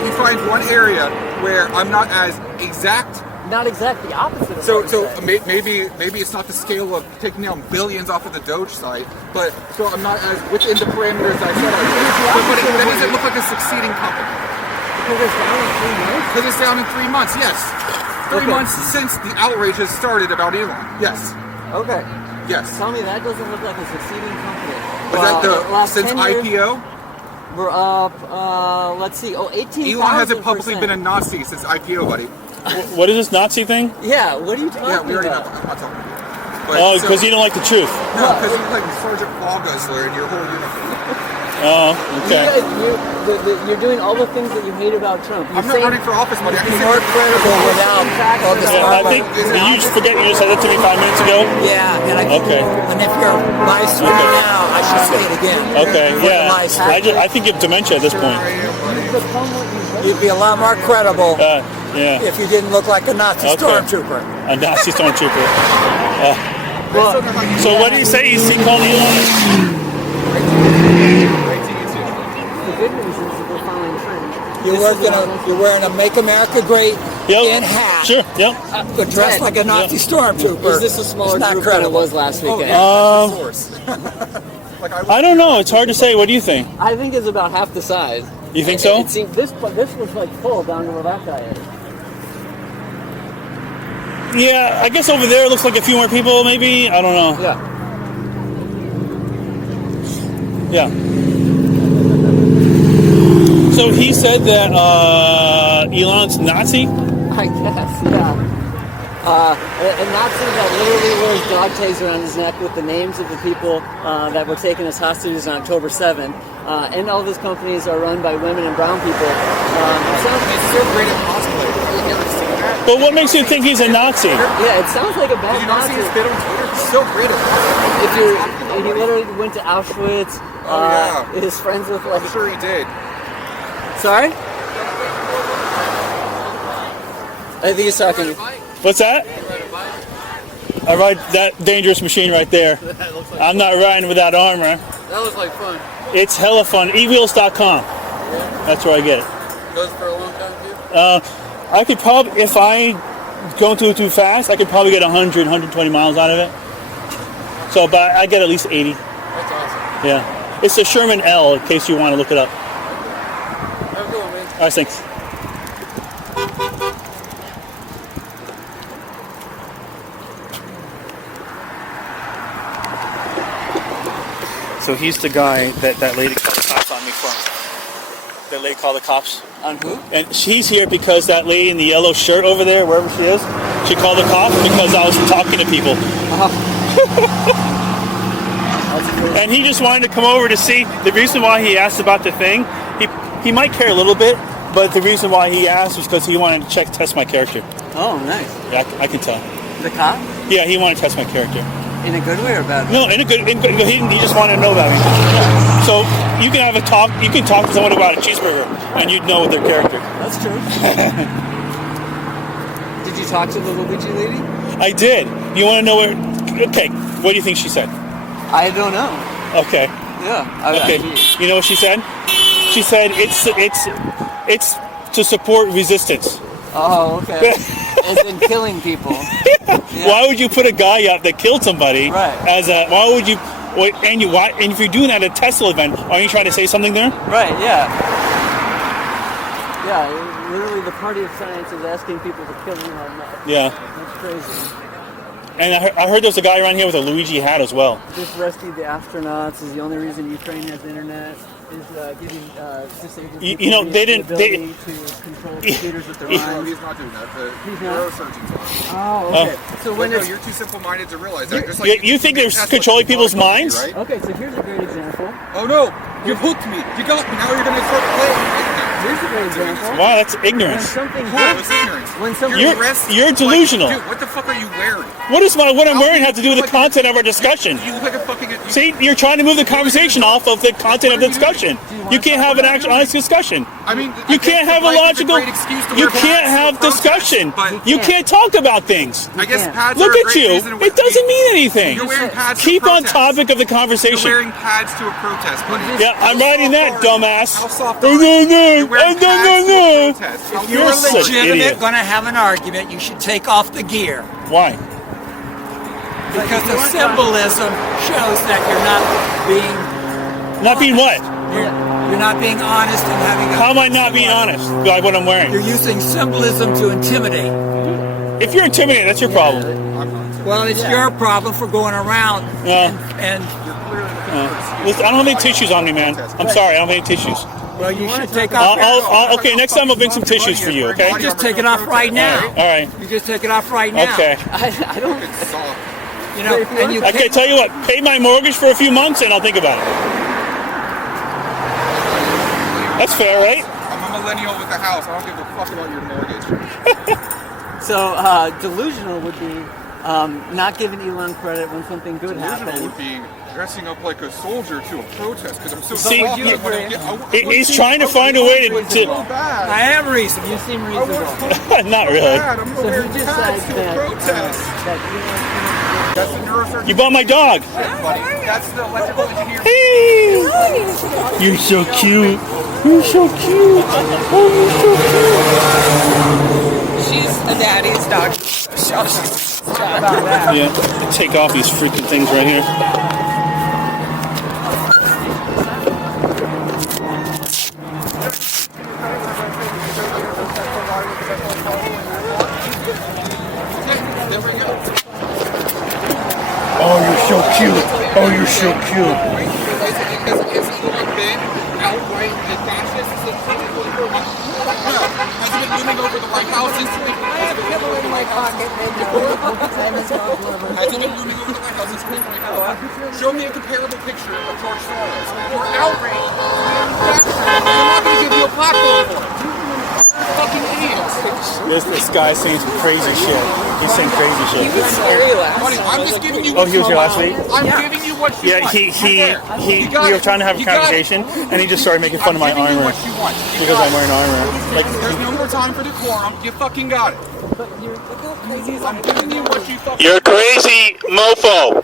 You find one area where I'm not as exact. Not exact, the opposite of So what you said. maybe it's not the scale of taking down billions off of the Doge site, but so I'm not as within the parameters I said I was. But that doesn't look like a succeeding company. Because it's down in 3 months? Because it's down in 3 months, yes. 3 months since the outrage has started about Elon. Yes. Okay. Yes. Tell me that doesn't look like a succeeding company. Was that the last since 10 years, IPO? We're up, let's see, 18,000%. Elon hasn't publicly been a Nazi since IPO, buddy. What is this Nazi thing? Yeah, what are you talking Yeah, we already about? I'm not talking about it. Oh, because you don't like the truth. No, because you're like Sergeant Paul Guzzler in your whole uniform. Oh, okay. You're doing all the things that you hate about Trump. I'm not running for office, buddy. I can More credible without all this I think, did you forget you just said that to me 5 minutes ago? Yeah, and Okay. And if you're my screen now, I should say it again. Okay, For yeah. my screen. I think you have dementia at this point. You'd be a lot more credible Yeah. if you didn't look like a Nazi stormtrooper. A Nazi stormtrooper. So what did he say? He called Elon? The good news is that we're following trends. You're wearing a Make America Great in hat. Sure, yep. But dressed like a Nazi stormtrooper. Is this a smaller It's not group credible. than it was last weekend? I don't know. It's hard to say. What do you think? I think it's about half the size. You think so? It seemed, this was like full down to where that guy is. Yeah, I guess over there it looks like a few more people, maybe. I don't know. Yeah. Yeah. So he said that Elon's Nazi? I guess, yeah. A Nazi that literally wears dog tags around his neck with the names of the people that were taken as hostages on October 7th. And all those companies are run by women and brown people. It sounds so great at cosplay. You've never seen that? But what makes you think he's a Nazi? Yeah, it sounds like a bad Did you not Nazi. see his bit on Twitter? He's so great at cosplay. He literally went to Auschwitz. Yeah. His friends with like. I'm sure he did. Sorry? I think he's talking. What's that? I ride that dangerous machine right there. I'm not riding without armor. That was like fun. It's hella fun. eWheels.com. That's where I get it. Goes for a long time too? I could probably, if I go too fast, I could probably get 100, 120 miles out of it. So, but I get at least 80. That's awesome. Yeah. It's a Sherman L, in case you want to look it up. Have a good one, man. All right, thanks. So he's the guy that lady called the cops on me from. That lady called the cops. On who? And she's here because that lady in the yellow shirt over there, wherever she is, she called the cops because I was talking to people. And he just wanted to come over to see. The reason why he asked about the thing, he might care a little bit, but the reason why he asked was because he wanted to test my character. Oh, nice. Yeah, I can tell. The cop? Yeah, he wanted to test my character. In a good way or bad way? No, in a good. He just wanted to know about me. So you can have a talk. You can talk to someone about a cheeseburger, and you'd know their character. That's true. Did you talk to the Luigi lady? I did. You want to know where? Okay. What do you think she said? I don't know. Okay. Yeah. Okay. You know what she said? She said it's to support resistance. Oh, okay. As in killing people. Yeah. Why would you put a guy up that killed somebody? Right. Why would you? And if you're doing that at a Tesla event, aren't you trying to say something there? Right. Yeah. Yeah. Literally, the party of science is asking people to kill Elon Musk. Yeah. That's crazy. And I heard there's a guy around here with a Luigi hat as well. Just rescued the astronauts. Is the only reason Ukraine has internet. Is giving disabled people You know, they the didn't. ability to control computers with their minds. No, he's not doing that. The He's not? neurosurgeons are. Oh, okay. So when no, it's, you're too simple-minded to realize that. Just You think they're controlling people's minds? Right? okay, so here's a great example. Oh no! You hooked me. You got me. Now you're gonna start playing. Here's a great example. Wow, that's When ignorance. something That was ignorance. when something You're delusional. Dude, what the fuck are you wearing? What I'm wearing have to do with the content of our discussion? You look like a fucking. See, you're trying to move the conversation off of the content of the discussion. You can't have an actual honest discussion. I mean, You can't have a logical. You can't have discussion. You can't talk about things. I guess pads Look are a at great you. reason to It doesn't mean anything. You're wearing pads to Keep a on protest. topic of the You're conversation. wearing pads to a protest, buddy. Yeah, I'm writing that, dumbass. How soft No, are you? no, You're wearing no, pads to a no. protest. If How you're You're such an legitimate, idiot. going to have an argument, you should take off the gear. Why? Because the symbolism shows that you're not being Not being what? you're not being honest and having a, How am I not being honest by what I'm wearing? You're using symbolism to intimidate. If you're intimidated, that's your problem. Well, it's your problem for going around and Listen, I don't have any tissues on me, man. I'm sorry, I don't have any tissues. well, you should take off. Okay, next time I'll bring some tissues for you, okay? You just take it off right now. All right. You just take it off right now. Okay. I don't. You know, and you Okay, tell you what, pay my mortgage for a few months and I'll think about it. That's fair, right? I'm a millennial with a house. I don't give a fuck about your mortgage. So delusional would be not giving Elon credit when something good Delusional happens. would be dressing up like a soldier to a protest because I'm so See, soft. He's trying to find a way to I am reasonable. You seem reasonable. not really. I'm gonna So wear who decides pads to a that? protest. That's the neurosurgeon. You bought my dog. Buddy. That's the electrical engineer. Hey! You're so cute. You're so cute. Oh, you're so She's a daddy's dog. Yeah, take off these freaking things right here. Oh, you're so cute. Oh, you're so cute. Has he been outright fascist since 2024? No. Has he been looming over the White House since 2024? Has he been looming over the White House since 2024? Show me a comparable picture of George Soros. You're outraged. I'm not going to give you a platform for it. You're fucking idiots. This guy saying some crazy shit. He's saying crazy shit. He was scary last Buddy, I'm just giving you Oh, he was here last week? I'm giving you what you want. We were trying to have a conversation, and he just started making fun of my armor because I'm wearing armor. Like, there's no more time for decorum. You fucking got it. I'm giving you what you fucking. You're crazy, mofo.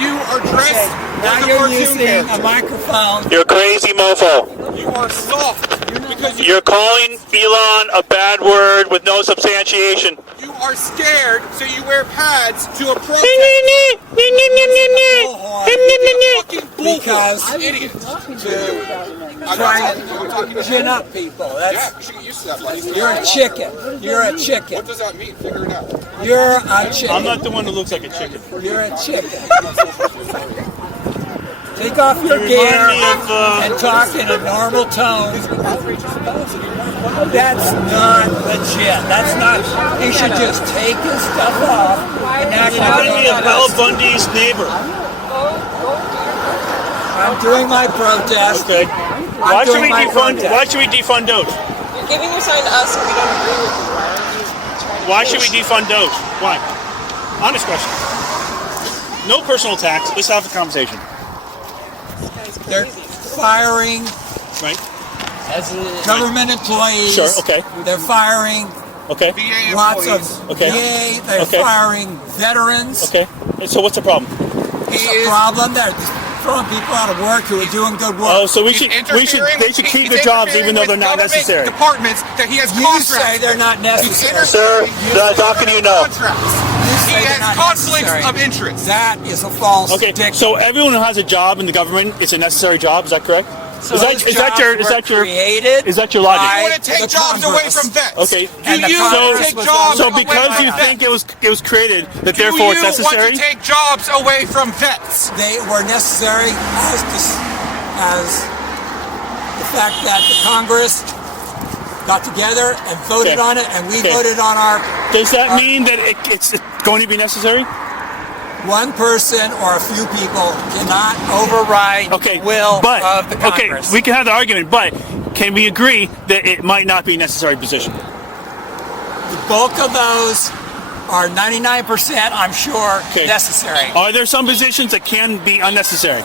You are dressed Now like a you're cartoon using character. a microphone. You're crazy, mofo. You are soft because You're calling Elon a bad word with no substantiation. you are scared, so you wear pads to a protest. Because Idiot. trying to chin up people. Yeah, That's you should get used to that, buddy. you're a chicken. You're a chicken. What does that mean? Figure it out. You're a chicken. I'm not the one that looks like a chicken. You're a chicken. Take off your You gear remind me of, and talk in a normal tone. That's not legit. That's not. He should just take his stuff off and act You like remind me of Al Bundy's neighbor. I'm doing my protest. Okay. I'm doing my protest. Why should we defund Doge? You're giving your sign to us and we don't agree with you. Why don't you try to Why should we defund Doge? Why? Honest question. No personal attacks. Let's have a conversation. They're firing Right? government employees. Sure. Okay. They're firing Okay. VA lots employees. of Okay. VA. They're Okay. firing veterans. Okay. So what's the problem? It's a problem. They're throwing people out of work who are doing good work. Oh, so They should keep the jobs even though they're not necessary. Departments that he has You contracts say they're not necessary. Sir, talking to you now. He they're has not conflicts necessary. of interest. That is a false Okay. dictum. So everyone who has a job in the government, it's a necessary job. Is that correct? So is those that jobs your were created is that your logic? by You want to take the jobs away Congress. from vets. Okay. And the you Congress take was jobs So away because from you vets? think it was created, that Do therefore you it's necessary? want to take jobs away from vets? They were necessary as the fact that the Congress got together and voted Okay. on it, and we Okay. voted on our Does that mean that it's going to be necessary? one person or a few people cannot override Okay. the will but of the okay, Congress. we can have the argument, but can we agree that it might not be a necessary position? The bulk of those are 99%, I'm sure, Okay. necessary. Are there some positions that can be unnecessary?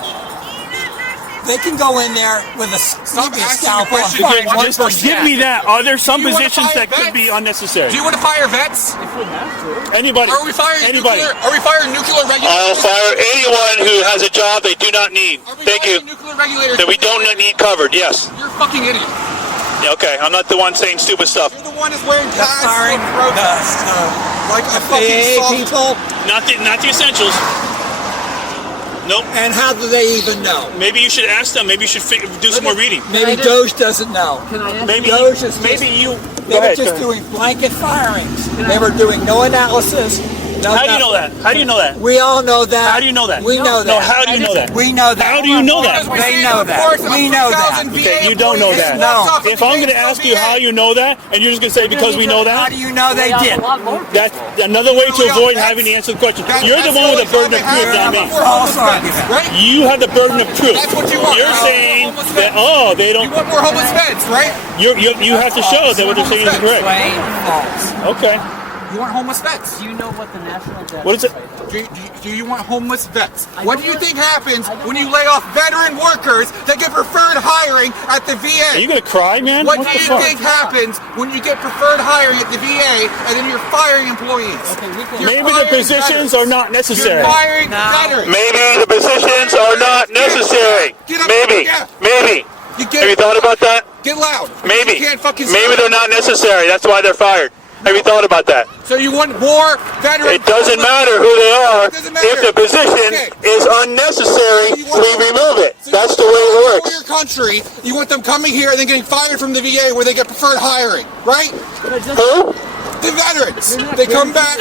They can go in there with a Stop asking the scalpel and question. find Okay, 1%. Just give me that. Are there some Do you wanna positions fire that could vets? be unnecessary? Do you want to fire vets? Anybody? Are we firing Anybody? nuclear? Are we firing nuclear regulators? I'll fire anyone who has a job they do not need. Are we Thank firing you. nuclear regulators? That we don't need covered, yes. You're a fucking idiot. Yeah, okay, I'm not the one saying stupid stuff. You're the one who's wearing They're pads firing for protest. Like a fucking FAA soft people. Not the essentials. Nope. And how do they even know? Maybe you should ask them. Maybe you should do some more reading. Maybe Doge doesn't know. Maybe Doge is maybe just, you. they Go were ahead. just doing blanket firings. They were doing no analysis. No How do you know that? How do you know that? We all know that. How do you know that? We know that. No, how do you know that? We know that. How do you know that? They know that. We know that. Okay, you don't know that. No. If I'm going to ask you how you know that, and you're just going to say because we know How that, do you know they did? that's another way to avoid having to answer the question. You're the one with the burden of proof, not me. False argument. You have the burden of proof. That's what you want. You're saying Homeless that vets. they You don't. want more homeless vets, right? You have to show that what they're saying is correct. Plain false. Okay. You want homeless vets. Do you know what the national debt What is it? Do you want homeless vets? What do you think happens when you lay off veteran workers that get preferred hiring at the VA? Are you going to cry, man? What What do the you fuck? think happens when you get preferred hiring at the VA and then you're firing employees? You're Maybe the firing positions veterans. are not necessary. You're firing veterans. Maybe the positions are not necessary. Get up, Maybe. yeah. Maybe. You Have you thought about that? Get loud. Maybe. You can't fucking Maybe they're not necessary. That's why they're fired. Have you thought about that? So you want more veterans? It doesn't matter who they are. It doesn't matter. If the position Okay. is unnecessary, we remove it. That's the way it For works. your country, you want them coming here and then getting fired from the VA where they get preferred hiring, right? Who? the veterans. They come back,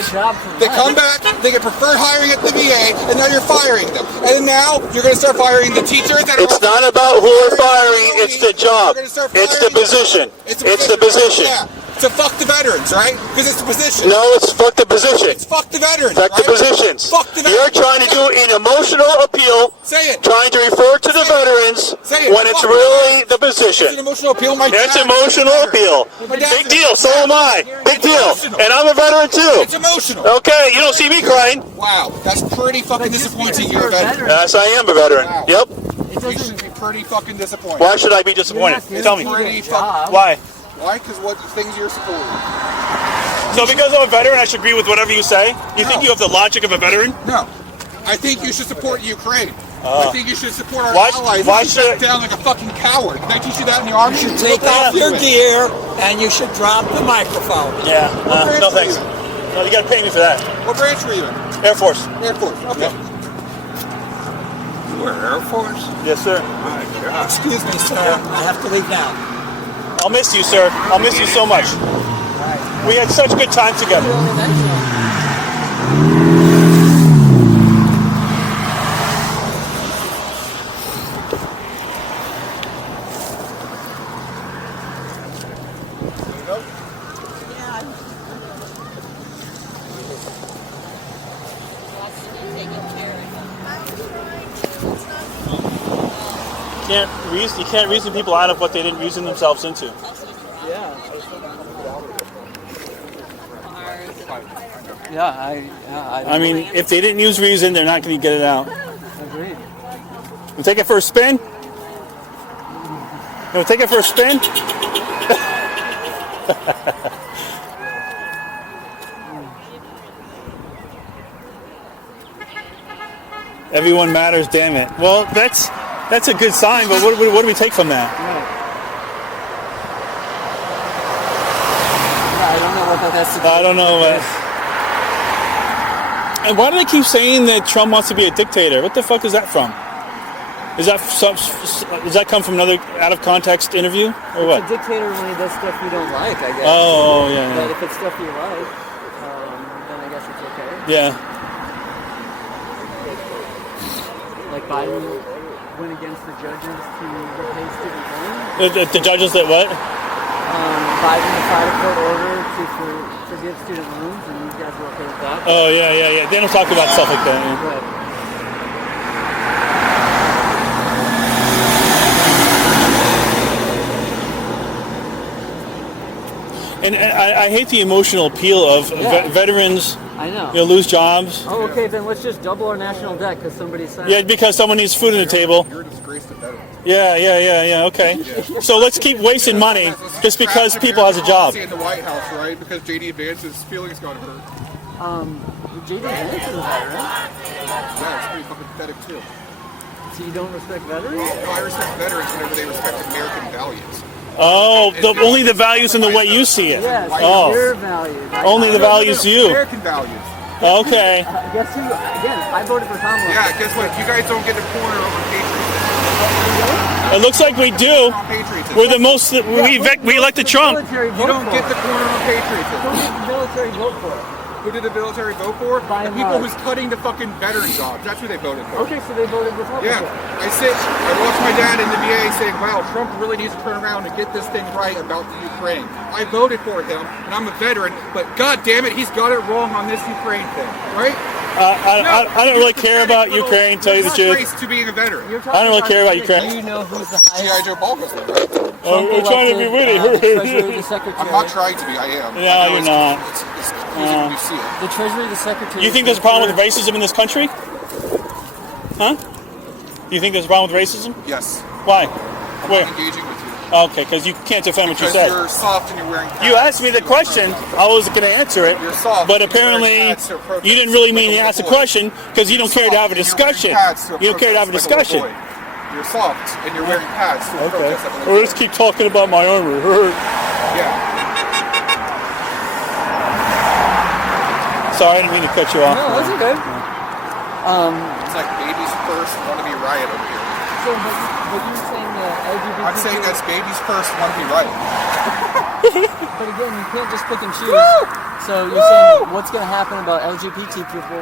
they get preferred hiring at the VA, and now you're firing them. And now you're going to start firing the teachers that are... It's not about who we're firing, it's the job. It's the position. It's the position. Yeah. So fuck the veterans, right? Because it's the position. No, it's fuck the position. It's fuck the veterans, Fuck the positions. Fuck the veterans. You're trying to do an emotional appeal. Say it. Trying to refer to the veterans when it's really the position. It's an emotional appeal. It's emotional appeal. Big deal. So am I. Big deal. And I'm a veteran too. It's emotional. Okay, you don't see me crying. Wow, that's pretty fucking disappointing. You're a veteran. Yes, I am a veteron. Wow. Yep. You should be pretty fucking disappointed. Why should I be disappointed? Tell me. Why? Why? Because what things you're supporting. So because I'm a veteran, I should agree with whatever you say? You think you have the logic of a veteran? No. I think you should support Ukraine. I think you should support our allies. Why should you shut down like a fucking coward? Can I teach you that in the army? You should take off your gear and you should drop the microphone. Yeah. No thanks. No, you got to pay me for that. What branch were you in? Air Force. Air Force. Okay. You were Air Force? Yes, sir. My God. Excuse me, sir. I have to leave now. I'll miss you, sir. I'll miss you so much. We had such good time together. You can't reason people out of what they didn't reason themselves into. I mean, if they didn't use reason, they're not going to get it out. Agreed. You take it for a spin? You take it for a spin? Everyone matters, damn it. Well, that's a good sign, but what do we take from that? I don't know what that's I don't know. And why do they keep saying that Trump wants to be a dictator? What the fuck is that from? Does that come from another out of context interview or what? It's a dictator when he does stuff you don't like, I guess. Oh, yeah. But if it's stuff you like, then I guess it's okay. Yeah. Like Biden went against the judges to repay student loans. The judges that what? Biden defied a court order to forgive student loans, and these guys were okay with that. Oh, yeah. They don't talk about stuff like that. Yeah. Right. And I hate the emotional appeal of veterans. I know. Lose jobs. Oh, okay, then let's just double our national debt because somebody said. Yeah, because someone needs food on the table. You're a disgrace to veterans. Yeah. Okay. So let's keep wasting money just because people has a job. In the White House, right? Because JD Vance's feelings got hurt. JD Vance is a veteran. Yeah, it's pretty fucking pathetic too. So you don't respect veterans? No, I respect veterans whenever they respect American values. Oh, only the values in the way you see it. Yes, your values. Only the values you. American values. Okay. Guess who? Again, I voted for Kamala. Yeah, guess what? You guys don't get the corner over patriotism. It looks like we do. We're the most. We elected Trump. You don't get the corner on patriotism. Who did the military vote for? Who did the military vote for? The people who's cutting the fucking veteran jobs. That's who they voted for. Okay, so they voted Republican. Yeah. I watched my dad in the VA saying, wow, Trump really needs to turn around and get this thing right about the Ukraine. I voted for him, and I'm a veteran, but god damn it, he's got it wrong on this Ukraine thing, right? I don't really care about Ukraine, tell you the truth. To being a veteran. I don't really care about Ukraine. Do you know who's the G.I. Joe Balgus, right? We're trying to be witty. I'm not trying to be, I am. No, you're not. It's confusing when you see it. The Treasury, the Secretary. You think there's a problem with racism in this country? Huh? Do you think there's a problem with racism? Yes. Why? I'm Where? not engaging with you. Okay, because you can't defend what you said. Because you're soft and you're wearing pads. You asked me the question, I was going to answer it, You're soft, but and you're wearing apparently pads to protest you didn't really mean to like a ask the little boy. question because you don't care to have a discussion. You don't care to have a discussion. You're soft and you're wearing pads to Okay. protest like a little Well, boy. let's keep talking about my armor. Yeah. Sorry, I didn't mean to cut you off. No, that's okay. It's like babies first, want to be riot over here. So, but you're saying that LGBT. I'm saying that's babies first, want to be riot. But again, you can't just pick and choose. So you're saying what's going to happen about LGBT people?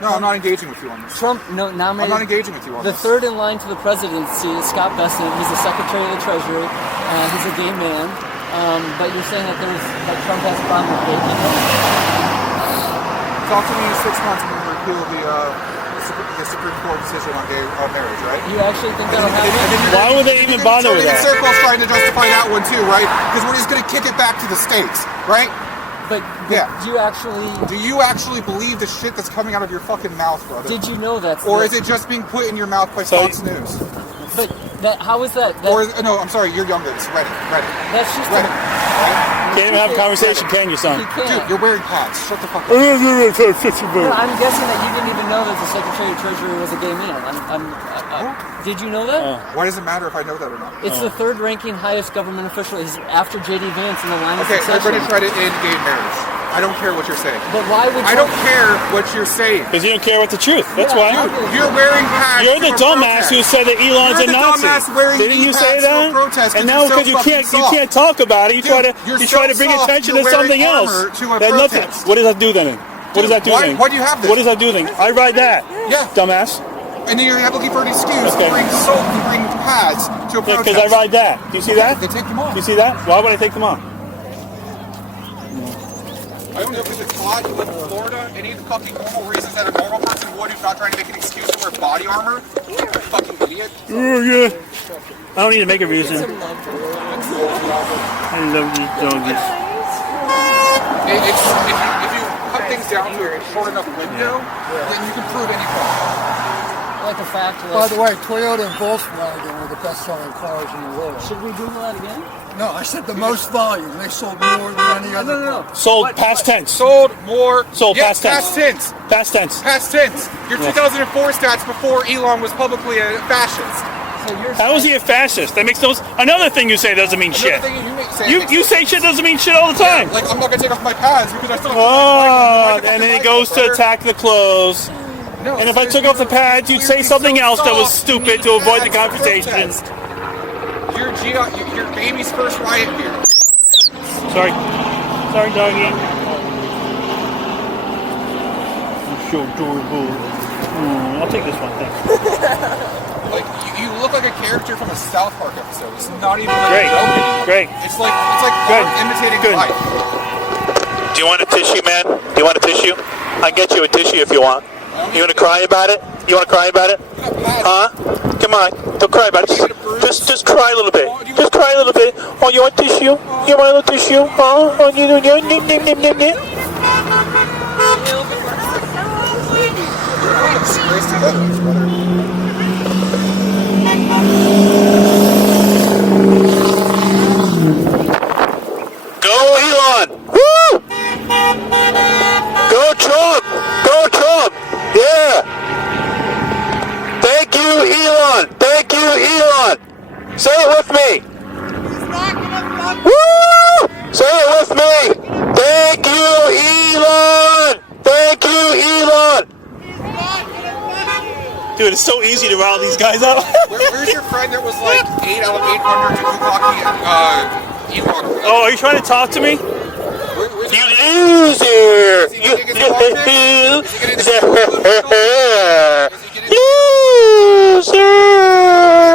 No, I'm not engaging with you on this. Trump nominated. I'm not engaging with you on this. The third in line to the presidency is Scott Bessent. He's the Secretary of the Treasury. He's a gay man. But you're saying that Trump has a problem with gay people? Talk to me in 6 months when we repeal the Supreme Court decision on marriage, right? You actually think that'll happen? Why would they even bother with that? Circle's trying to justify that one too, right? Because we're just going to kick it back to the states, right? But yeah. Do you actually believe the shit that's coming out of your fucking mouth, brother? Did you know that? Or is it just being put in your mouth by Fox News? But how is that? No, I'm sorry, you're younger. It's Reddit. That's just Reddit. Can't even have a conversation, can you, son? Dude, you're wearing pads. Shut the fuck up. No, I'm guessing that you didn't even know that the Secretary of Treasury was a gay man. Did you know that? Why does it matter if I know that or not? It's the third-ranking highest government official. He's after J.D. Vance in the line of succession. Okay, everybody try to end gay marriage. I don't care what you're saying. But why would I don't care what you're saying. Because you don't care about the truth. That's why. You're wearing pads. You're the dumbass who said that Elon's a Nazi. Didn't you say that? And now because you can't talk about it, you try to bring attention to something else. What does that do then? What does that do then? Why do you have this? What does that do then? I ride that. Yeah. Dumbass. And then you're looking for an excuse to bring soap and bring pads to a protest. Because I ride that. Do you see that? They take them off. Do you see that? Why would I take them off? I don't know if it's hot, you live in Florida, any fucking normal reasons that a normal person would who's not trying to make an excuse to wear body armor. You're a fucking idiot. Oh, yeah. I don't need to make a reason. I love these doggies. If you cut things down to a short enough window, then you can prove any problem. Like a fact. By the way, Toyota and Volkswagen are the best-selling cars in the world. Should we do that again? No, I said the most volume. They sold more than any other. No. Sold past tense. Sold more. Sold past tense. Past tense. Past tense. Past tense. Your 2004 stats before Elon was publicly a fascist. How is he a fascist? That makes no sense. Another thing you say doesn't mean shit. You say shit doesn't mean shit all the time. Yeah, like I'm not gonna take off my pads because I still have and then he goes to attack the clothes. No, and if I took off the pads, you'd say something else that was stupid to avoid the confrontation. Your baby's first riot beer. Sorry, doggy. You're so adorable. I'll take this one, thanks. Like you look like a character from a South Park episode. It's not even like a joke anymore. Great. It's like imitating life. Do you want a tissue, man? Do you want a tissue? I'll get you a tissue if you want. You want to cry about it? You want to cry about it? Huh? Come on. Don't cry about it. Just cry a little bit. Just cry a little bit. Oh, you want tissue? You want a little tissue? Huh? Oh, you Go, Elon! Woo! Go, Trump! Go, Trump! Yeah! Thank you, Elon! Thank you, Elon! Say it with me! Woo! Say it with me! Thank you, Elon! Thank you, Elon! Dude, it's so easy to rile these guys out. Where's your friend that was like 8 out of 800 to Milwaukee Elon? Oh, are you trying to talk to me? You loser! You loser!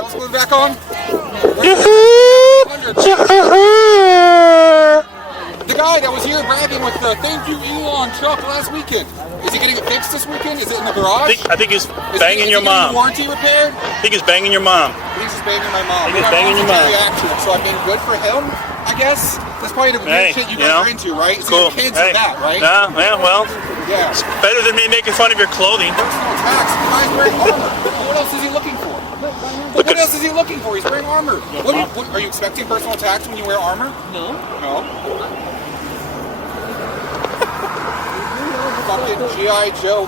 Let's move back on. The guy that was here bragging with the thank you Elon truck last weekend. Is he getting it fixed this weekend? Is it in the garage? I think he's banging your mom. Warranty repaired? I think he's banging your mom. He's just banging my mom. He's banging your mom. So I mean, good for him, I guess. That's probably the weird shit you guys are into, right? So cool. Your kids are that, right? Yeah, well, yeah. It's better than me making fun of your clothing. Personal attacks. The guy's wearing armor. What else is he looking for? What else is he looking for? He's wearing armor. Are you expecting personal attacks when you wear armor? No. No? Fucking G.I. Joe.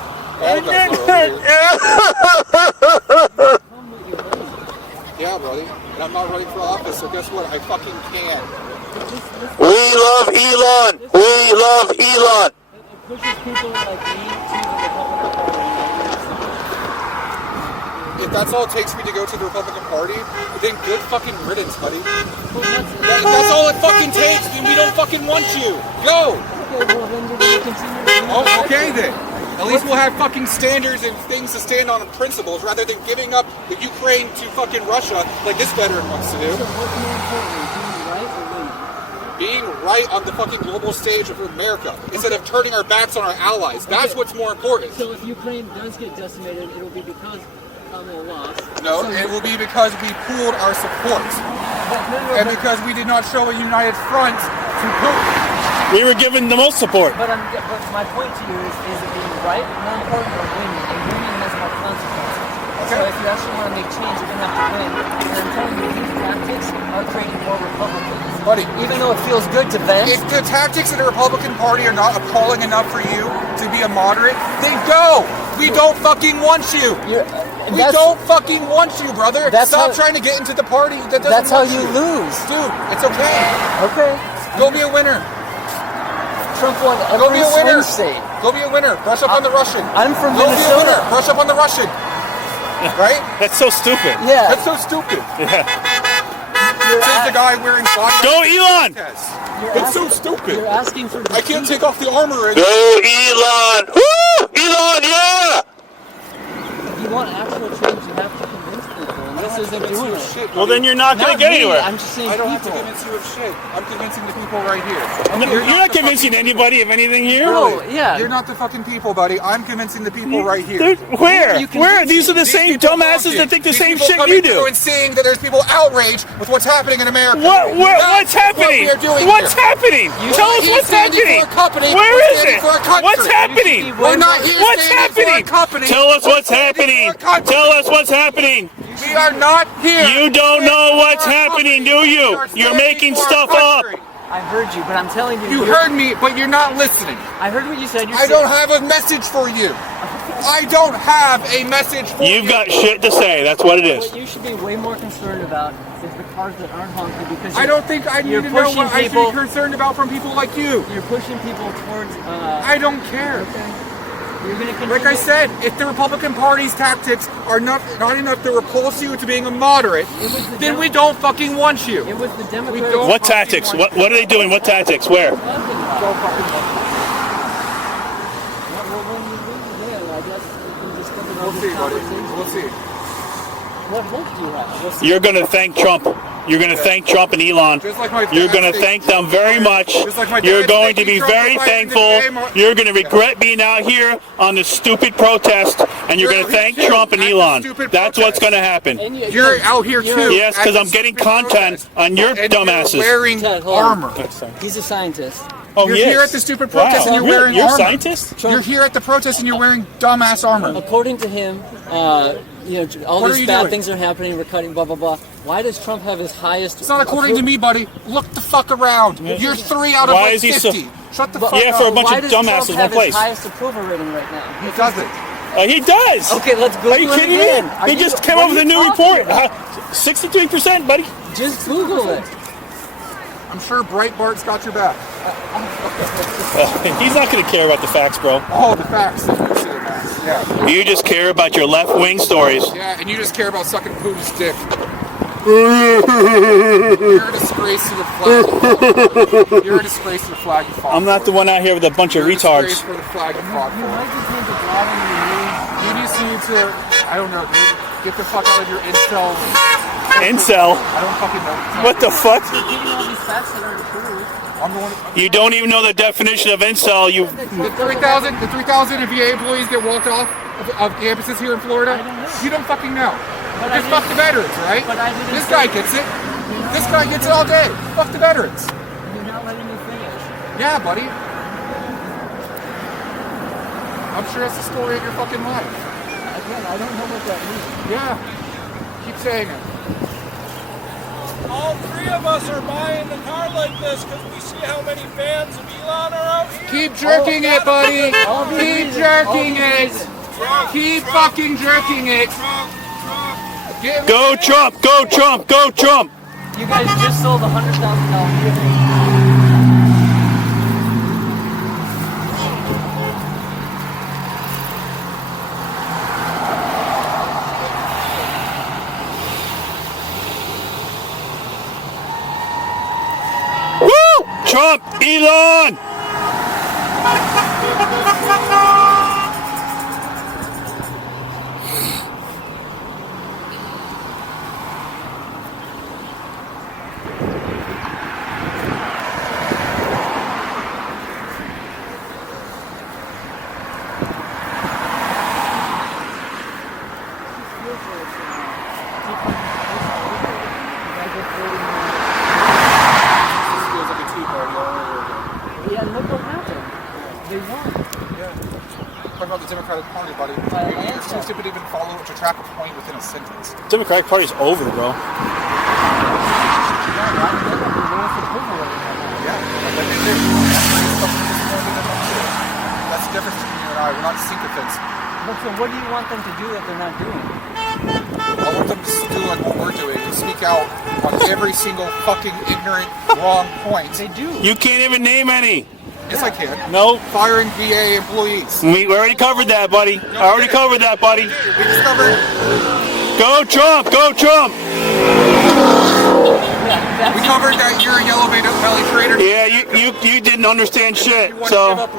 Yeah, buddy. And I'm not running for office, so guess what? I fucking can. We love Elon. We love Elon. It pushes people like me to the Republican Party. If that's all it takes me to go to the Republican Party, then good fucking riddance, buddy. If that's all it fucking takes, then we don't fucking want you. Go! Okay, well then you're going to continue to... Oh, okay then. At least we'll have fucking standards and things to stand on and principles rather than giving up the Ukraine to fucking Russia like this veteran wants to do. So what's more important, being right or leaving? Being right on the fucking global stage of America instead of turning our backs on our allies. That's what's more important. So if Ukraine does get decimated, it'll be because Kamala lost. No, So it will be because we pooled our support. And because we did not show a united front to Putin. We were given the most support. But my point to you is it being right more important or winning? And winning has more consequences. Okay. So if you actually want to make change, you're going to have to win. And I'm telling you, these tactics are creating more Republicans. Buddy, even though it feels good to vent. If the tactics of the Republican Party are not appalling enough for you to be a moderate, then go! We don't fucking want you! We don't fucking want you, brother! Stop trying to get into the party that doesn't That's how want you lose. Dude, it's okay. Okay. Go be a winner. Trump won Go be every a winner. swing state. Go be a winner. Brush up on the Russian. I'm from Go be a Minnesota. winner. Brush up on the Russian. Right? That's so stupid. Yeah. That's so stupid. Yeah. Says the guy wearing body. Go Elon! It's so stupid. You're asking for... I can't take off the armor. Go Elon! Woo! Elon, yeah! If you want actual change, you have to convince people. And this isn't doing it. Well, then you're not going to get me, anywhere. I'm just saying I don't people. have to convince you of shit. I'm convincing the people right here. No, you're not convincing anybody of anything here. No, yeah. You're not the fucking people, buddy. I'm convincing the people right here. Dude, where? Where? These are the same dumbasses that think the same shit you do. And seeing that there's people outraged with what's happening in America. What's happening? What's happening? Tell us what's happening. Where is it? What's happening? We're not here What's standing happening? for a company. Tell us what's happening. Tell us what's happening. We are not here. You don't know what's happening, do you? You're making stuff up. I heard you, but I'm telling you. You heard me, but you're not listening. I heard what you said. I don't have a message for you. I don't have a message for you. You've got shit to say. That's what it is. What you should be way more concerned about is the cars that aren't honking because I don't think I need to know what I should be concerned about from people like you. You're pushing people towards... I don't care. Okay. You're gonna like I said, if the Republican Party's tactics are not enough to repulse you to being a moderate, then we don't fucking want you. It was the Democrats. What tactics? What are they doing? What tactics? Where? We'll see, buddy. We'll see. What hope do you have? We'll see. You're going to thank Trump. You're going to thank Trump and Elon. You're going to thank them very much. You're going to be very thankful. You're going to regret being out here on this stupid protest, and you're going to thank Trump and Elon. That's what's going to happen. You're out here too. Yes, because I'm getting content on your dumbasses. Wearing armor. He's a scientist. Oh, you're yes. here at the stupid protest and you're wearing You're armor. a scientist? You're here at the protest and you're wearing dumbass armor. According to him, all these bad things are happening. We're cutting blah blah blah. Why does Trump have his highest? It's not according to me, buddy. Look the fuck around. You're 3 out of Why like is he 50. so? Shut the fuck up. Yeah, for a bunch Why of does dumbasses in Trump one place. have his highest approval rating right now? He doesn't. He does. Okay, let's go. Are you kidding me? They just came up with a new report. 63%, buddy. Just Google it. I'm sure Breitbart's got your back. He's not going to care about the facts, bro. Oh, the facts. Yeah. You just care about your left-wing stories. Yeah, and you just care about sucking Putin's dick. You're a disgrace to the flag. You're a disgrace to the flag you fought. I'm not the one out here with a bunch of retards. For the flag you fought for. You just need to, I don't know, dude, get the fuck out of your incel. Incel? I don't fucking know. What the fuck? I'm the one. You don't even know the definition of incel. You. The 3,000 VA employees get walked off of campuses here in Florida. You don't fucking know. Just fuck the veterans, right? This guy gets it. This guy gets it all day. Fuck the veterans. You're not letting me finish. Yeah, buddy. I'm sure that's the story of your fucking life. Again, I don't know what that means. Yeah. Keep saying it. All 3 of us are buying the car like this because we see how many fans of Elon are out here. Keep jerking it, buddy. Keep jerking it. Keep fucking jerking it. Go Trump! Go Trump! Go Trump! You guys just sold a $100,000 vehicle. Woo! Trump! Elon! Talking about the Democratic Party, buddy. You're too stupid to even follow to track a point within a sentence. Democratic Party's over, bro. Yeah, that's the difference between you and I. We're not sycophants. But so what do you want them to do that they're not doing? I want them to do like what we're doing and speak out on every single fucking ignorant, wrong point. They do. You can't even name any. Yes, I can. No. Firing VA employees. We already covered that, buddy. I already covered that, buddy. We discovered. Go Trump! Go Trump! We covered that you're a yellow belly traitor. Yeah, you didn't understand shit. So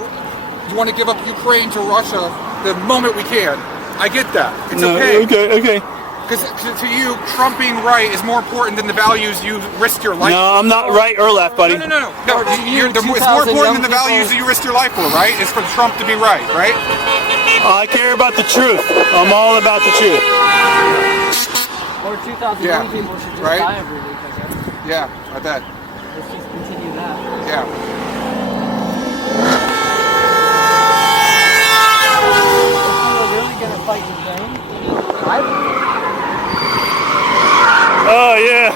you want to give up Ukraine to Russia the moment we can. I get that. It's okay. Okay. Because to you, Trump being right is more important than the values you risk your life for. No, I'm not right or left, buddy. No. It's more important than the values that you risk your life for, right? It's for Trump to be right, right? I care about the truth. I'm all about the truth. Or 2,000 young people should just die every week, I guess. Yeah, I bet. Let's just continue that. Yeah. If we're really going to fight Ukraine, Oh, yeah.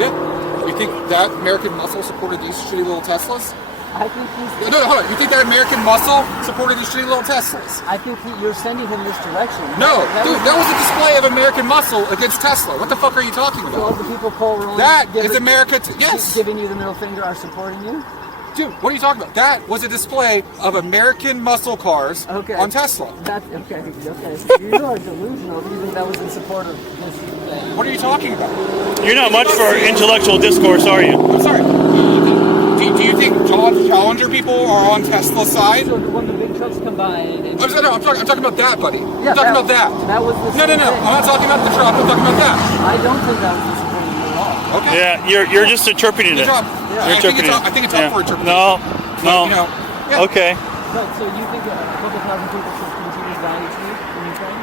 Yeah. You think that American muscle supported these shitty little Teslas? I think he's... No, hold on. You think that American muscle supported these shitty little Teslas? I think you're sending him this direction. No, dude, that was a display of American muscle against Tesla. What the fuck are you talking about? So all the people calling that is America. Yes. Giving you the middle finger are supporting you? Dude, what are you talking about? That was a display of American muscle cars on Tesla. That's okay. You are delusional. You think that was in support of this thing. What are you talking about? You're not much for intellectual discourse, are you? I'm sorry. Do you think Dodge Challenger people are on Tesla's side? So when the big trucks come by... I'm talking about that, buddy. Yeah, I'm talking about that. That was the No. I'm not talking about the truck. I'm talking about that. I don't think that was the supporting you at all. Okay. Yeah, you're just interpreting it. Good job. You're interpreting it. I think it's up for interpretation. No. You know, Okay. But so you think a couple thousand people should continue dying to in Ukraine?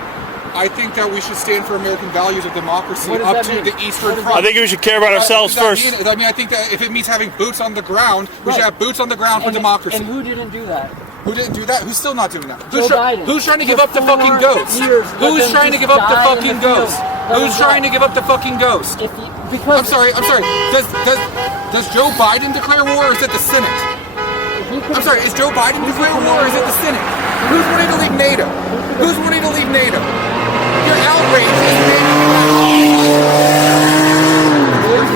I think that we should stand for American values of democracy up to the Eastern Front. I think we should care about ourselves first. I think that if it means having boots on the ground, we should have boots on the ground for democracy. And who didn't do that? Who didn't do that? Who's still not doing that? Biden. Who's trying to give up the fucking ghost? Who's trying to give up the fucking ghost? Who's trying to give up the fucking ghost? I'm sorry. Does Joe Biden declare war or is it the Senate? I'm sorry, is Joe Biden declaring war or is it the Senate? Who's wanting to leave NATO? Who's wanting to leave NATO? You're outraged. You're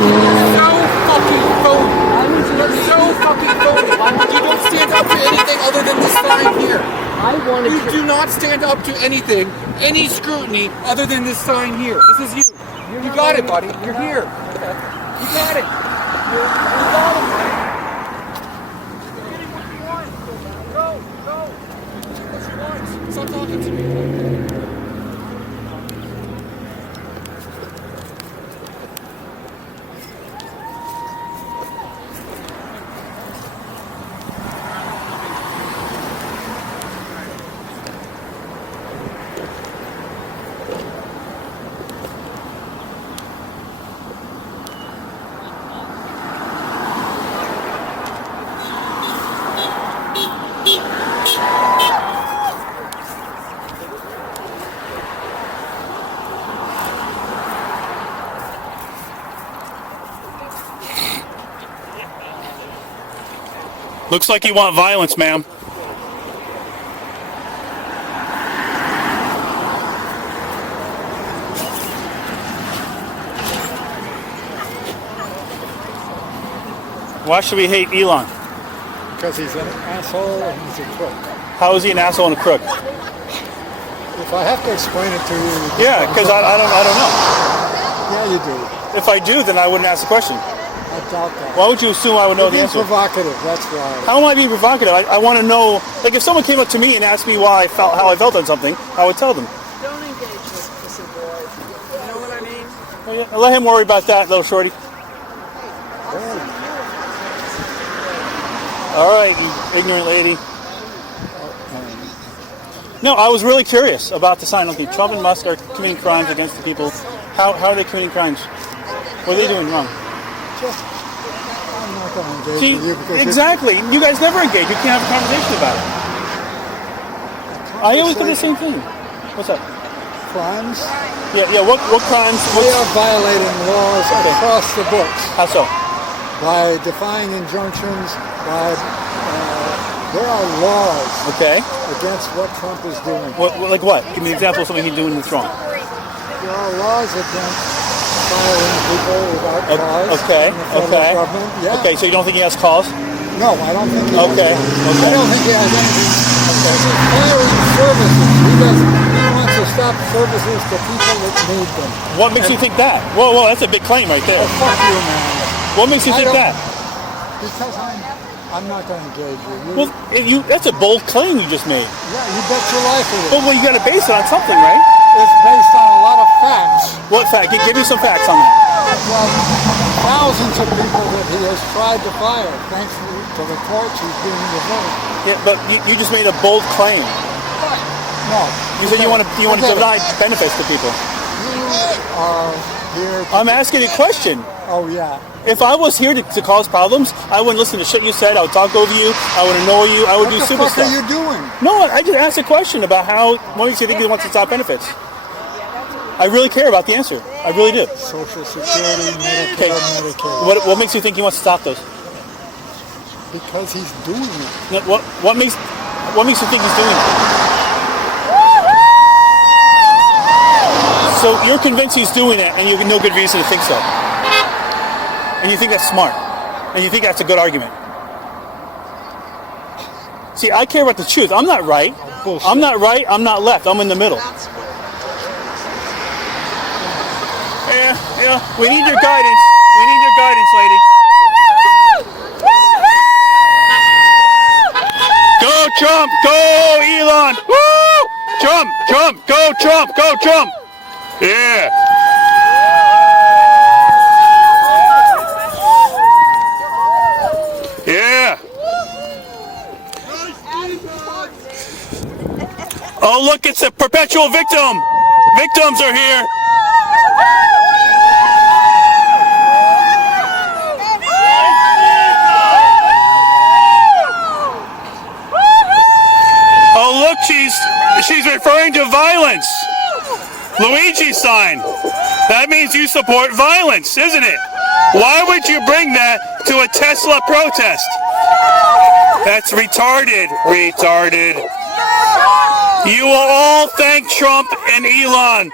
so fucking phony. You're so fucking phony. You don't stand up to anything other than this sign here. You do not stand up to anything, any scrutiny other than this sign here. This is you. You got it, buddy. You're here. You got it. You got it. Stop talking to me. Looks like you want violence, ma'am. Why should we hate Elon? Because he's an asshole and he's a crook. How is he an asshole and a crook? If I have to explain it to you... Yeah, because I don't know. Yeah, you do. If I do, then I wouldn't ask the question. I doubt that. Why would you assume I would know the answer? You're being provocative, that's why. How am I being provocative? I want to know, like if someone came up to me and asked me how I felt on something, I would tell them. Don't engage with pussy boys. You know what I mean? Oh, yeah. Let him worry about that, little shorty. All right, you ignorant lady. No, I was really curious about the sign. Okay, Trump and Musk are committing crimes against the people. How are they committing crimes? What are they doing wrong? I'm not going to engage See, with you because exactly. You guys never engage. You can't have a conversation about it. I always do the same thing. What's up? Crimes? Yeah. What crimes? They are violating laws across the books. How so? By defying injunctions, there are laws against what Trump is doing. Like what? Give me an example of something he's doing that's wrong. There are laws against firing people without cause. Okay. in the federal government. Yeah. Okay, so you don't think he has cause? No, I don't think he has. Okay. I don't think he has anything. He's firing services. He wants to stop services to people that need them. What makes you think that? Whoa, that's a big claim right there. Oh, fuck you, man. What makes you think that? Because I'm not going to engage you. That's a bold claim you just made. Yeah, you bet your life it is. Well, you got to base it on something, right? It's based on a lot of facts. What fact? Give me some facts on that. Well, thousands of people that he has tried to fire, thanks to the courts he's being reversed. Yeah, but you just made a bold claim. No. You said you want to deny benefits to people. You are here to... I'm asking a question. Oh, yeah. If I was here to cause problems, I wouldn't listen to shit you said. I would talk over you. I would annoy you. I would do stupid stuff. What the fuck are you doing? No, I just asked a question about what makes you think he wants to stop benefits. I really care about the answer. I really do. Social Security, Medicare. What makes you think he wants to stop those? Because he's doing it. No, what makes you think he's doing it? So you're convinced he's doing it, and you have no good reason to think so. And you think that's smart. And you think that's a good argument. See, I care about the truth. I'm not right. Bullshit. I'm not right. I'm not left. I'm in the middle. Yeah. We need your guidance. We need your guidance, lady. Go Trump! Go Elon! Woo! Trump! Go Trump! Go Trump! Yeah. Yeah. Oh, look, it's a perpetual victim. Victims are here. Oh, look, she's referring to violence. Luigi sign. That means you support violence, isn't it? Why would you bring that to a Tesla protest? That's retarded. You will all thank Trump and Elon.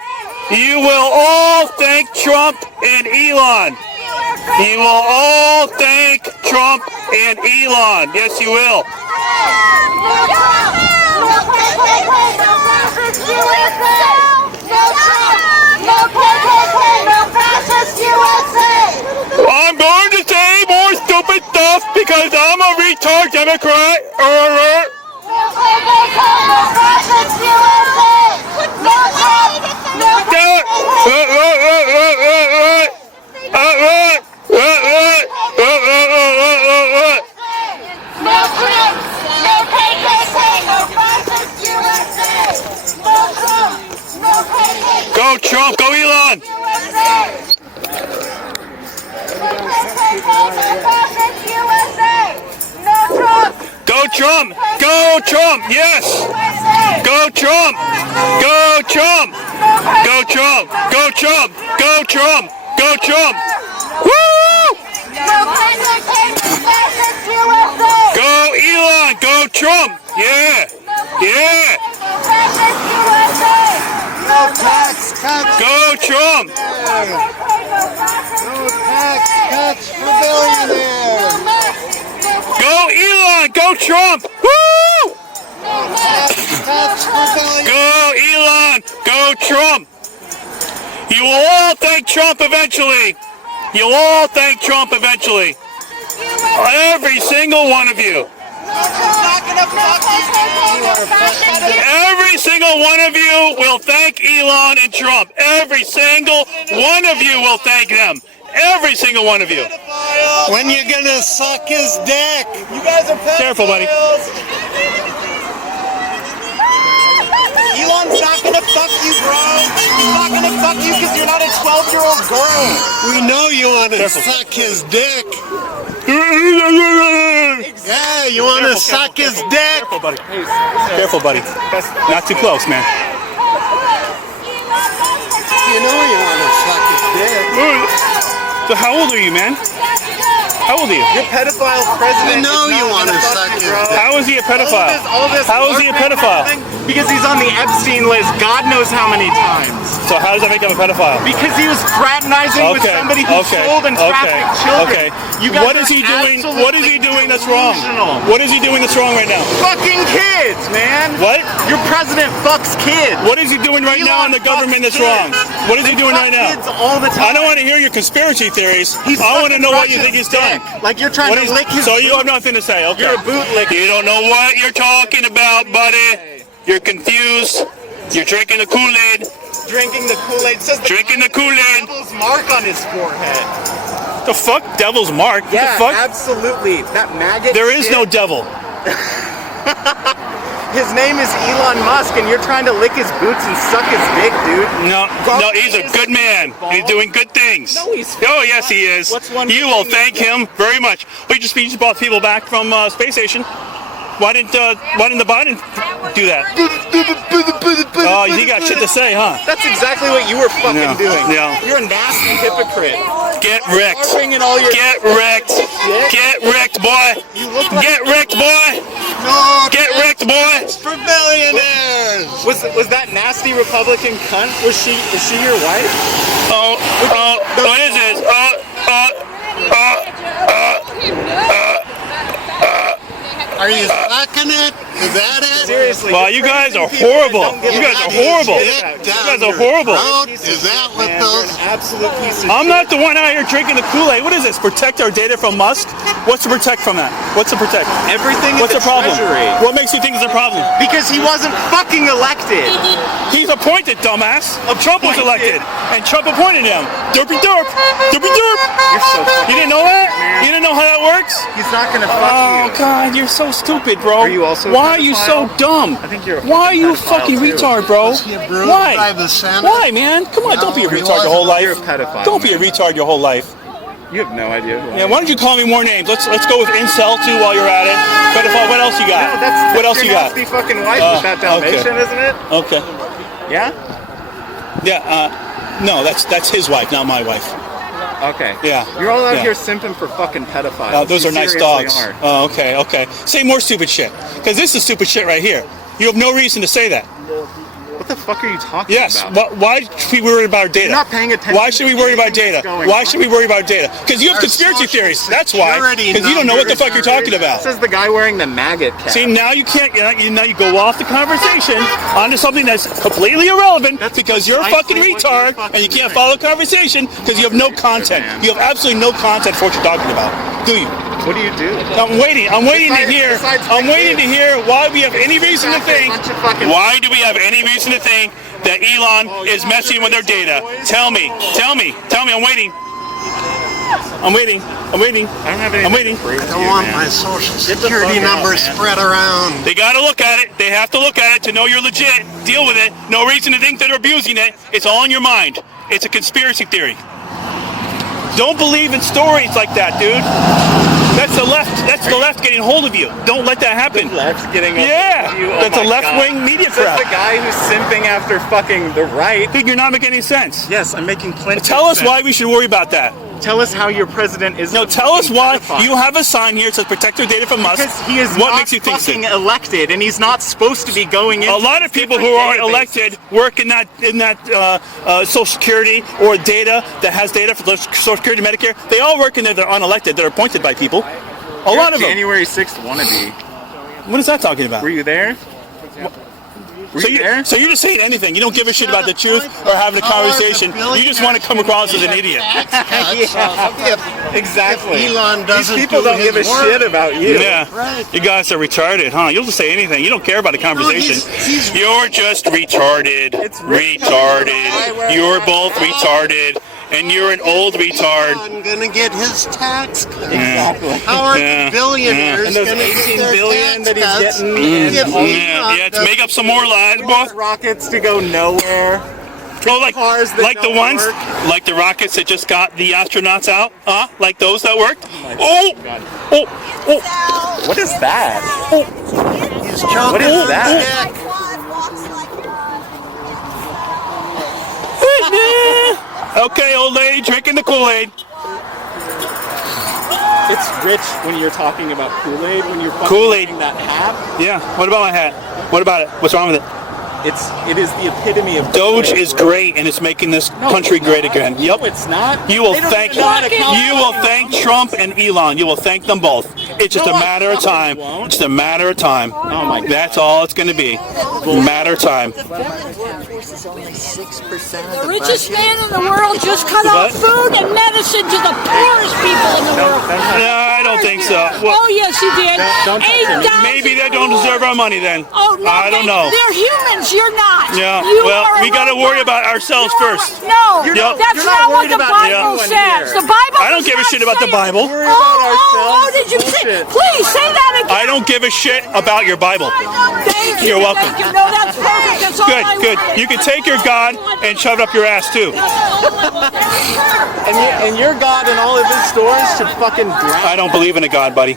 You will all thank Trump and Elon. You will all thank Trump and Elon. Yes, you will. I'm going to say more stupid stuff because I'm a retard Democrat. Go Trump, go Elon. Go Trump! Go Trump! Yes! Go Trump! Go Trump! Go Trump! Go Trump! Go Trump! Go Trump! Woo! Go Elon! Go Trump! Yeah! Yeah! No tax cuts. Go Trump! No tax cuts for billionaires. Go Elon! Go Trump! Woo! Go Elon! Go Trump! You will all thank Trump eventually. You'll all thank Trump eventually. Every single one of you. Every single one of you will thank Elon and Trump. Every single one of you will thank them. Every single one of you. When you gonna suck his dick? You guys are pedophiles. Careful, buddy. Elon's not gonna fuck you, bro. He's not gonna fuck you because you're not a 12-year-old girl. We know you want to suck his dick. Yeah, you want to suck his dick. Careful, buddy. Careful, buddy. Not too close, man. You know you want to suck his dick. So how old are you, man? How old are you? Your pedophile president. You know you want to suck his dick. How is he a pedophile? How is he a pedophile? Because he's on the Epstein list God knows how many times. So how does that make him a pedophile? Because he was fraternizing with somebody who sold and trafficked children. You guys What is he doing? What is he doing that's wrong? What is he doing that's wrong right now? Fucking kids, man. What? Your president fucks kids. What is he doing right now in the government that's wrong? What is he doing right now? Kids all the time. I don't want to hear your conspiracy theories. I want to know what you think he's done. Like you're trying to lick his. So you have nothing to say. Okay. You're a bootlicker. You don't know what you're talking about, buddy. You're confused. You're drinking the Kool-Aid. Drinking the Kool-Aid. It says Drinking the Kool-Aid. Devil's mark on his forehead. The fuck? Devil's mark? Yeah, the fuck? absolutely. That maggot. There is no devil. His name is Elon Musk, and you're trying to lick his boots and suck his dick, dude. No, he's a good man. He's doing good things. No, he's. Oh, yes, he is. You will thank him very much. We just brought people back from space station. Why didn't the Biden do that? Oh, he got shit to say, huh? That's exactly what you were fucking doing. Yeah. You're a nasty hypocrite. Get wrecked. Get wrecked. Get wrecked, boy. Get wrecked, boy. No, get wrecked, boy. For billionaires. Was that nasty Republican cunt? Was she your wife? What is this? Are you sucking it? Is that it? Seriously. Wow, you guys are horrible. You guys are horrible. You guys are horrible. Is that what those? Absolute piece of I'm not the one out here drinking the Kool-Aid. What is this? Protect our data from Musk? What's to protect from that? What's to protect? Everything. What's in the problem? Treasury. What makes you think it's a problem? Because he wasn't fucking elected. He's appointed, dumbass. Trump was elected, and Trump appointed him. Derpy derp. Derpy derp. You're so fucking. You didn't know that? You didn't know how that works? He's not gonna fuck you. Oh God, you're so stupid, bro. Are you also? Why are you so dumb? I think you're. Why are you a fucking retard, bro? Why? Why, man? Come on, don't be a retard your whole life. You're a pedophile. Don't be a retard your whole life. You have no idea. Yeah, why don't you call me more names? Let's go with incel too while you're at it. Pedophile. What else you got? No, that's what else you got? Nasty fucking wife with that Dalmatian, isn't it? Okay. Yeah. Yeah. No, that's his wife, not my wife. Okay. Yeah. You're all out here simping for fucking pedophiles. Those You are nice seriously dogs. are. Oh, okay, okay. Say more stupid shit. Because this is stupid shit right here. You have no reason to say that. What the fuck are you talking yes. about? Why should we worry about our data? You're not paying attention. Why should we worry about data? Why should we worry about data? Because you have conspiracy theories. That's why. Because you don't know what the fuck you're talking about. This is the guy wearing the maggot cap. See, now you can't. Now you go off the conversation onto something that's completely irrelevant because you're a fucking retard and you can't follow conversation because you have no content. You have absolutely no content for what you're talking about. Do you? What do you do? I'm waiting. I'm waiting to hear. I'm waiting to hear why we have any reason to think. Why do we have any reason to think that Elon is messing with our data? Tell me. I'm waiting. I'm waiting. I don't have any. I'm waiting. I don't want my social security number spread around. They gotta look at it. They have to look at it to know you're legit. Deal with it. No reason to think that they're abusing it. It's all in your mind. It's a conspiracy theory. Don't believe in stories like that, dude. That's the left. That's the left getting hold of you. Don't let that happen. The left's getting you. That's a left-wing media crowd. This is the guy who's simping after fucking the right. Dude, you're not making any sense. Yes, I'm making plenty. Tell us why we should worry about that. Tell us how your president is. No, tell us why you have a sign here that says protect our data from Musk. Because he is what not makes you think fucking elected, and he's not supposed to be going in. A lot of people who are elected work in that Social Security or data that has data for Social Security, Medicare. They all work in there. They're unelected. They're appointed by people. A lot of them. January 6th wannabe. What is that talking about? Were you there? So you're just saying anything. You don't give a shit about the truth or having a conversation. You just want to come across as an idiot. Exactly. Elon doesn't. These people don't give a shit about you. Yeah. Right. You guys are retarded, huh? You'll just say anything. You don't care about a conversation. You're just retarded. Retarded. You're both retarded. And you're an old retard. I'm gonna get his tax cut. Exactly. How are the billionaires And those gonna get 18 their billion tax that he's cuts getting, if and all Yeah, to make up some more lies, boy. rockets to go nowhere. Oh, like Cars that the don't ones, work. like the rockets that just got the astronauts out, like those that worked. What is that? He's What is that? Okay, old lady drinking the Kool-Aid. It's rich when you're talking about Kool-Aid, when you're fucking Kool-Aid. wearing that hat. Yeah. What about my hat? What about it? What's wrong with it? It is the epitome of Doge is great, and it's making this country great again. Yep. No, it's not. You will They don't thank even know how to count. Trump and Elon. You will thank them both. It's just a matter of time. It's just a matter of time. Oh my God. That's all it's going to be. Matter of time. The federal workforce is only 6% of The the richest budget. man in the world just cut What? off food and medicine to the poorest people in the world. No, I don't think so. Well, Oh, yes, he did. Don't touch him. 8,000 maybe they don't deserve our money then. Oh, no, I don't know. They're humans. You're not. Yeah. You Well, are a we got to robot. worry about ourselves You are- first. No, Yep. that's You're not not what worried the about Bible anyone says. here. The Bible I don't does give a not shit about the say- Bible. Worry about Oh, ourselves. did you say? Bullshit. Please say that again. I don't give a shit about your Bible. Thank you. You're welcome. Thank you. No, that's perfect. That's all Good, I good. wanted. You can take your God and shove it up your ass too. And your God and all of his stores should fucking drown. I don't believe in a God, buddy.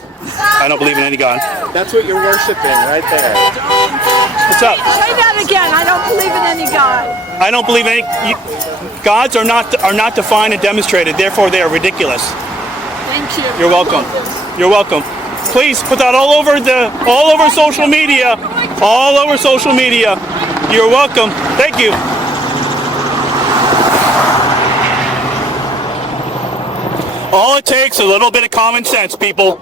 I don't believe in any God. That's what you're worshiping right there. What's up? Say that again. I don't believe in any God. I don't believe in any. Gods are not defined and demonstrated. Therefore, they are ridiculous. Thank you. You're welcome. You're welcome. Please put that all over social media. All over social media. You're welcome. Thank you. All it takes is a little bit of common sense, people.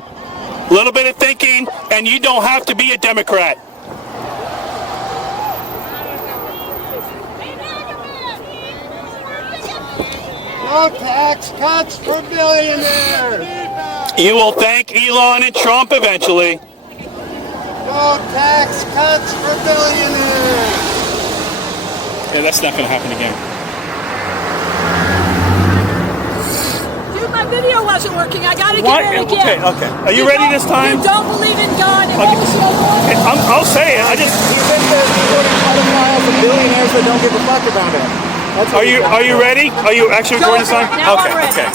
A little bit of thinking, and you don't have to be a Democrat. No tax cuts for billionaires. You will thank Elon and Trump eventually. No tax cuts for billionaires. Yeah, that's not going to happen again. Dude, my video wasn't working. I gotta What? get it again. Okay. Are you ready this time? You don't believe in God. And Okay. also, I'll say it. I just. He's in there recording pedophiles and billionaires that don't give a fuck about it. That's what Are you ready? Are you actually recording this time? Now Okay. I'm ready. Okay.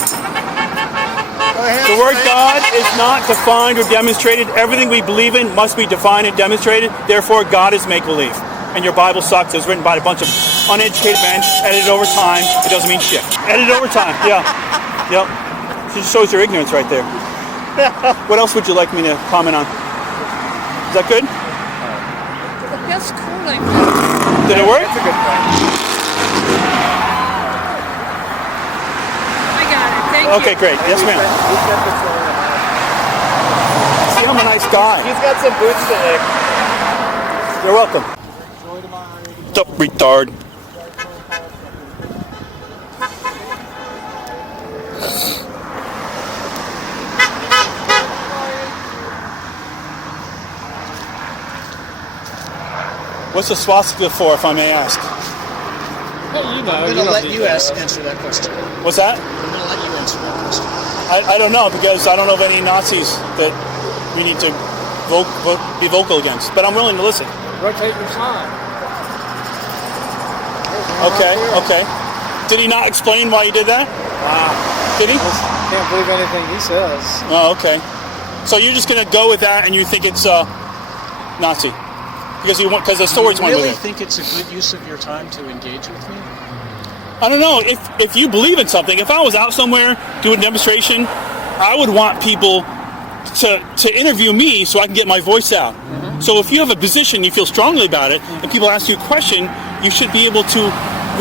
The word God is not defined or demonstrated. Everything we believe in must be defined and demonstrated. Therefore, God is make-believe. And your Bible sucks. It was written by a bunch of uneducated men, edited over time. It doesn't mean shit. Edited over time. Yeah. Yep. It just shows your ignorance right there. What else would you like me to comment on? Is that good? That's cool. Did it work? I got it. Thank you. Okay, great. Yes, ma'am. See, I'm a nice guy. He's got some boots to lick. You're welcome. What's up, retard? What's the swastika for, if I may ask? You know, I'm going to let you answer that question. What's that? I'm going to let you answer that question. I don't know, because I don't know of any Nazis that we need to be vocal against. But I'm willing to listen. Rotate your sign. Okay, okay. Did he not explain why he did that? Did he? Can't believe anything he says. Oh, okay. So you're just going to go with that, and you think it's Nazi? Because the swords Do went you with really it. think it's a good use of your time to engage with me? I don't know. If you believe in something, if I was out somewhere doing a demonstration, I would want people to interview me so I can get my voice out. So if you have a position, you feel strongly about it, and people ask you a question, you should be able to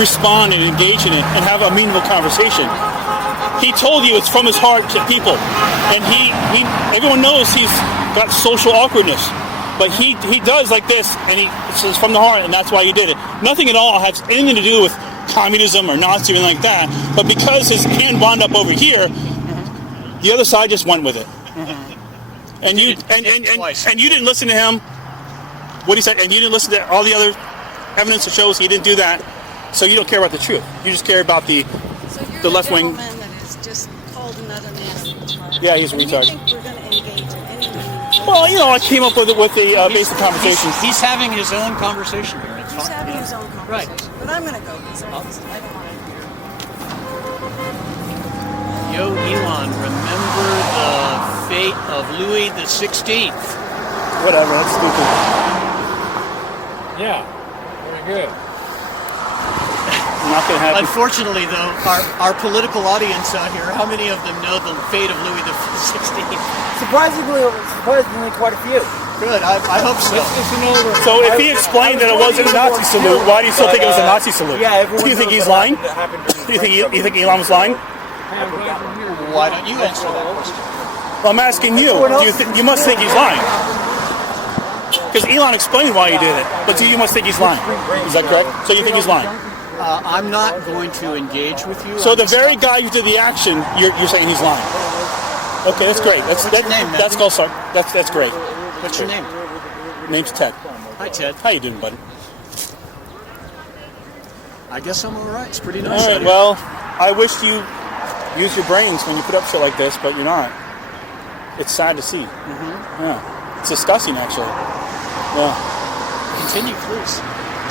respond and engage in it and have a meaningful conversation. He told you it's from his heart to people, and everyone knows he's got social awkwardness. But he does like this, and it's from the heart, and that's why he did it. Nothing at all has anything to do with communism or Nazi or anything like that. But because his hand wound up over here, the other side just went with it. And you didn't listen to him. What he said, and you didn't listen to all the other evidence that shows he didn't do that. So you don't care about the truth. You just care about the the left wing. That is just called another nasty retard. Yeah, he's a And retard. You think we're going to engage in any meaningful Well, you know, I came up with the basic conversation. He's having his own conversation here. It's He's fine. having his own conversation. Right. But I'm going to go because I don't want to hear. Yo, Elon, remember the fate of Louis the 16th? Whatever, that's stupid. Yeah, very good. Not gonna happen. Unfortunately, though, our political audience out here, how many of them know the fate of Louis the 16th? Surprisingly, quite a few. Good, I hope so. So if he explained that it wasn't a Nazi salute, why do you still think it was a Nazi salute? Yeah, everyone do you think knows he's what lying? Do you think Elon was lying? Why don't you answer that question? Well, I'm asking you. You must think he's lying. Because Elon explained why he did it, but you must think he's lying. Is that correct? So you think he's lying? I'm not going to engage with you. So the very guy who did the action, you're saying he's lying. Okay, that's great. That's your name, man? That's called that's great. What's your name? Name's Ted. Hi, Ted. How you doing, buddy? I guess I'm all right. It's pretty All nice right. out here. Well, I wish you use your brains when you put up shit like this, but you're not. It's sad to see. Yeah, it's disgusting, actually. Yeah. Continue, please.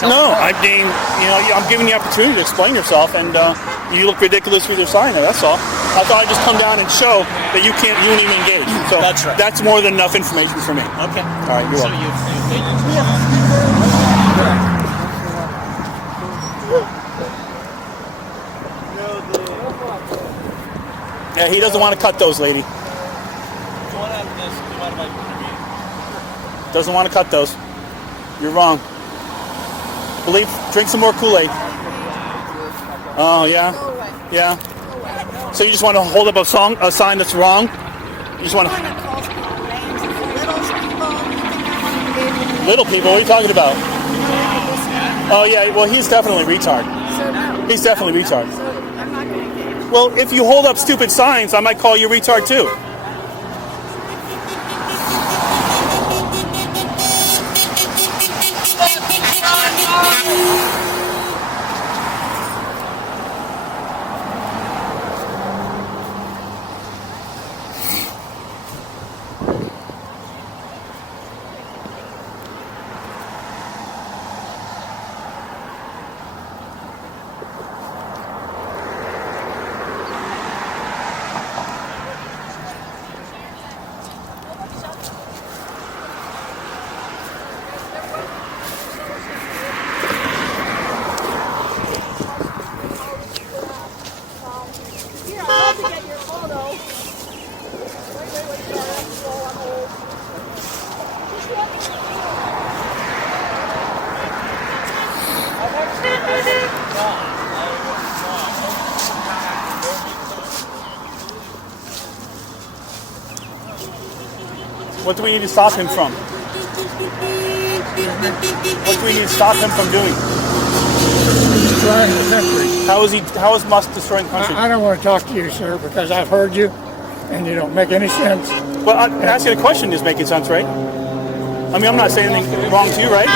I'm giving you the opportunity to explain yourself, and you look ridiculous with your sign there. That's all. I thought I'd just come down and show that you won't even engage. So that's right. That's more than enough information for me. Okay. All right. You're So welcome. you've made your Yeah, he doesn't want to cut those, lady. Doesn't want to cut those. You're wrong. Drink some more Kool-Aid. Oh, yeah? Yeah? So you just want to hold up a sign that's wrong? You just want to... Little people? What are you talking about? Oh, yeah, well, he's definitely retard. He's definitely retard. Well, if you hold up stupid signs, I might call you retard too. What do we need to stop him from? What do we need to stop him from doing? Destroying the country. How is Musk destroying the country? I don't want to talk to you, sir, because I've heard you, and you don't make any sense. Well, asking a question is making sense, right? I mean, I'm not saying anything wrong to you, right?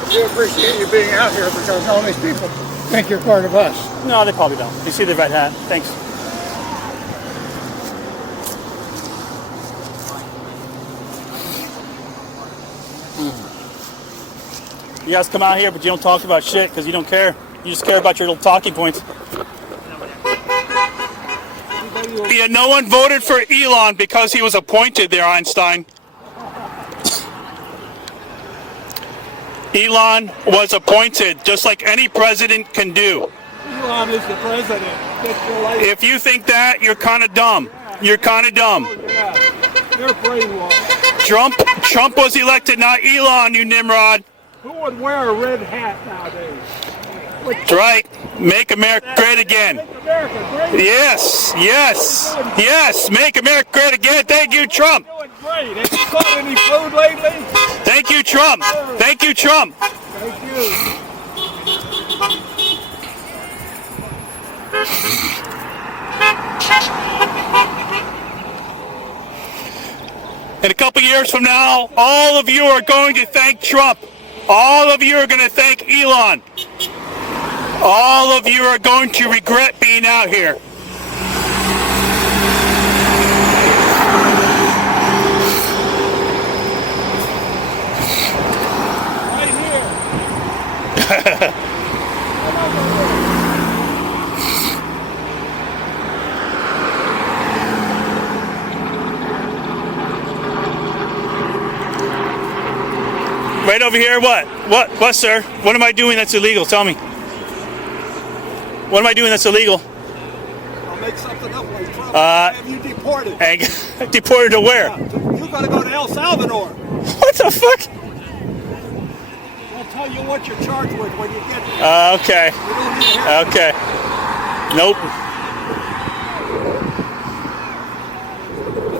I do appreciate you being out here because all these people think you're part of us. No, they probably don't. You see the red hat. Thanks. You guys come out here, but you don't talk about shit because you don't care. You just care about your little talking points. Yeah, no one voted for Elon because he was appointed there, Einstein. Elon was appointed, just like any president can do. Elon is the president. If you think that, you're kind of dumb. You're kind of dumb. You're brainwashed. Trump was elected, not Elon, you Nimrod. Who would wear a red hat nowadays? That's right. Make America great again. Make America great. Yes, yes, yes. Make America great again. Thank you, Trump. Doing great. Have you caught any food lately? Thank you, Trump. Thank you, Trump. Thank you. In a couple years from now, all of you are going to thank Trump. All of you are going to thank Elon. All of you are going to regret being out here. Right here. Right over here, what? What, sir? What am I doing that's illegal? Tell me. What am I doing that's illegal? I'll make something up like Trump. Have you deported? Deported to where? You gotta go to El Salvador. What the fuck? I'll tell you what you're charged with when you get there. Okay. Okay. Nope.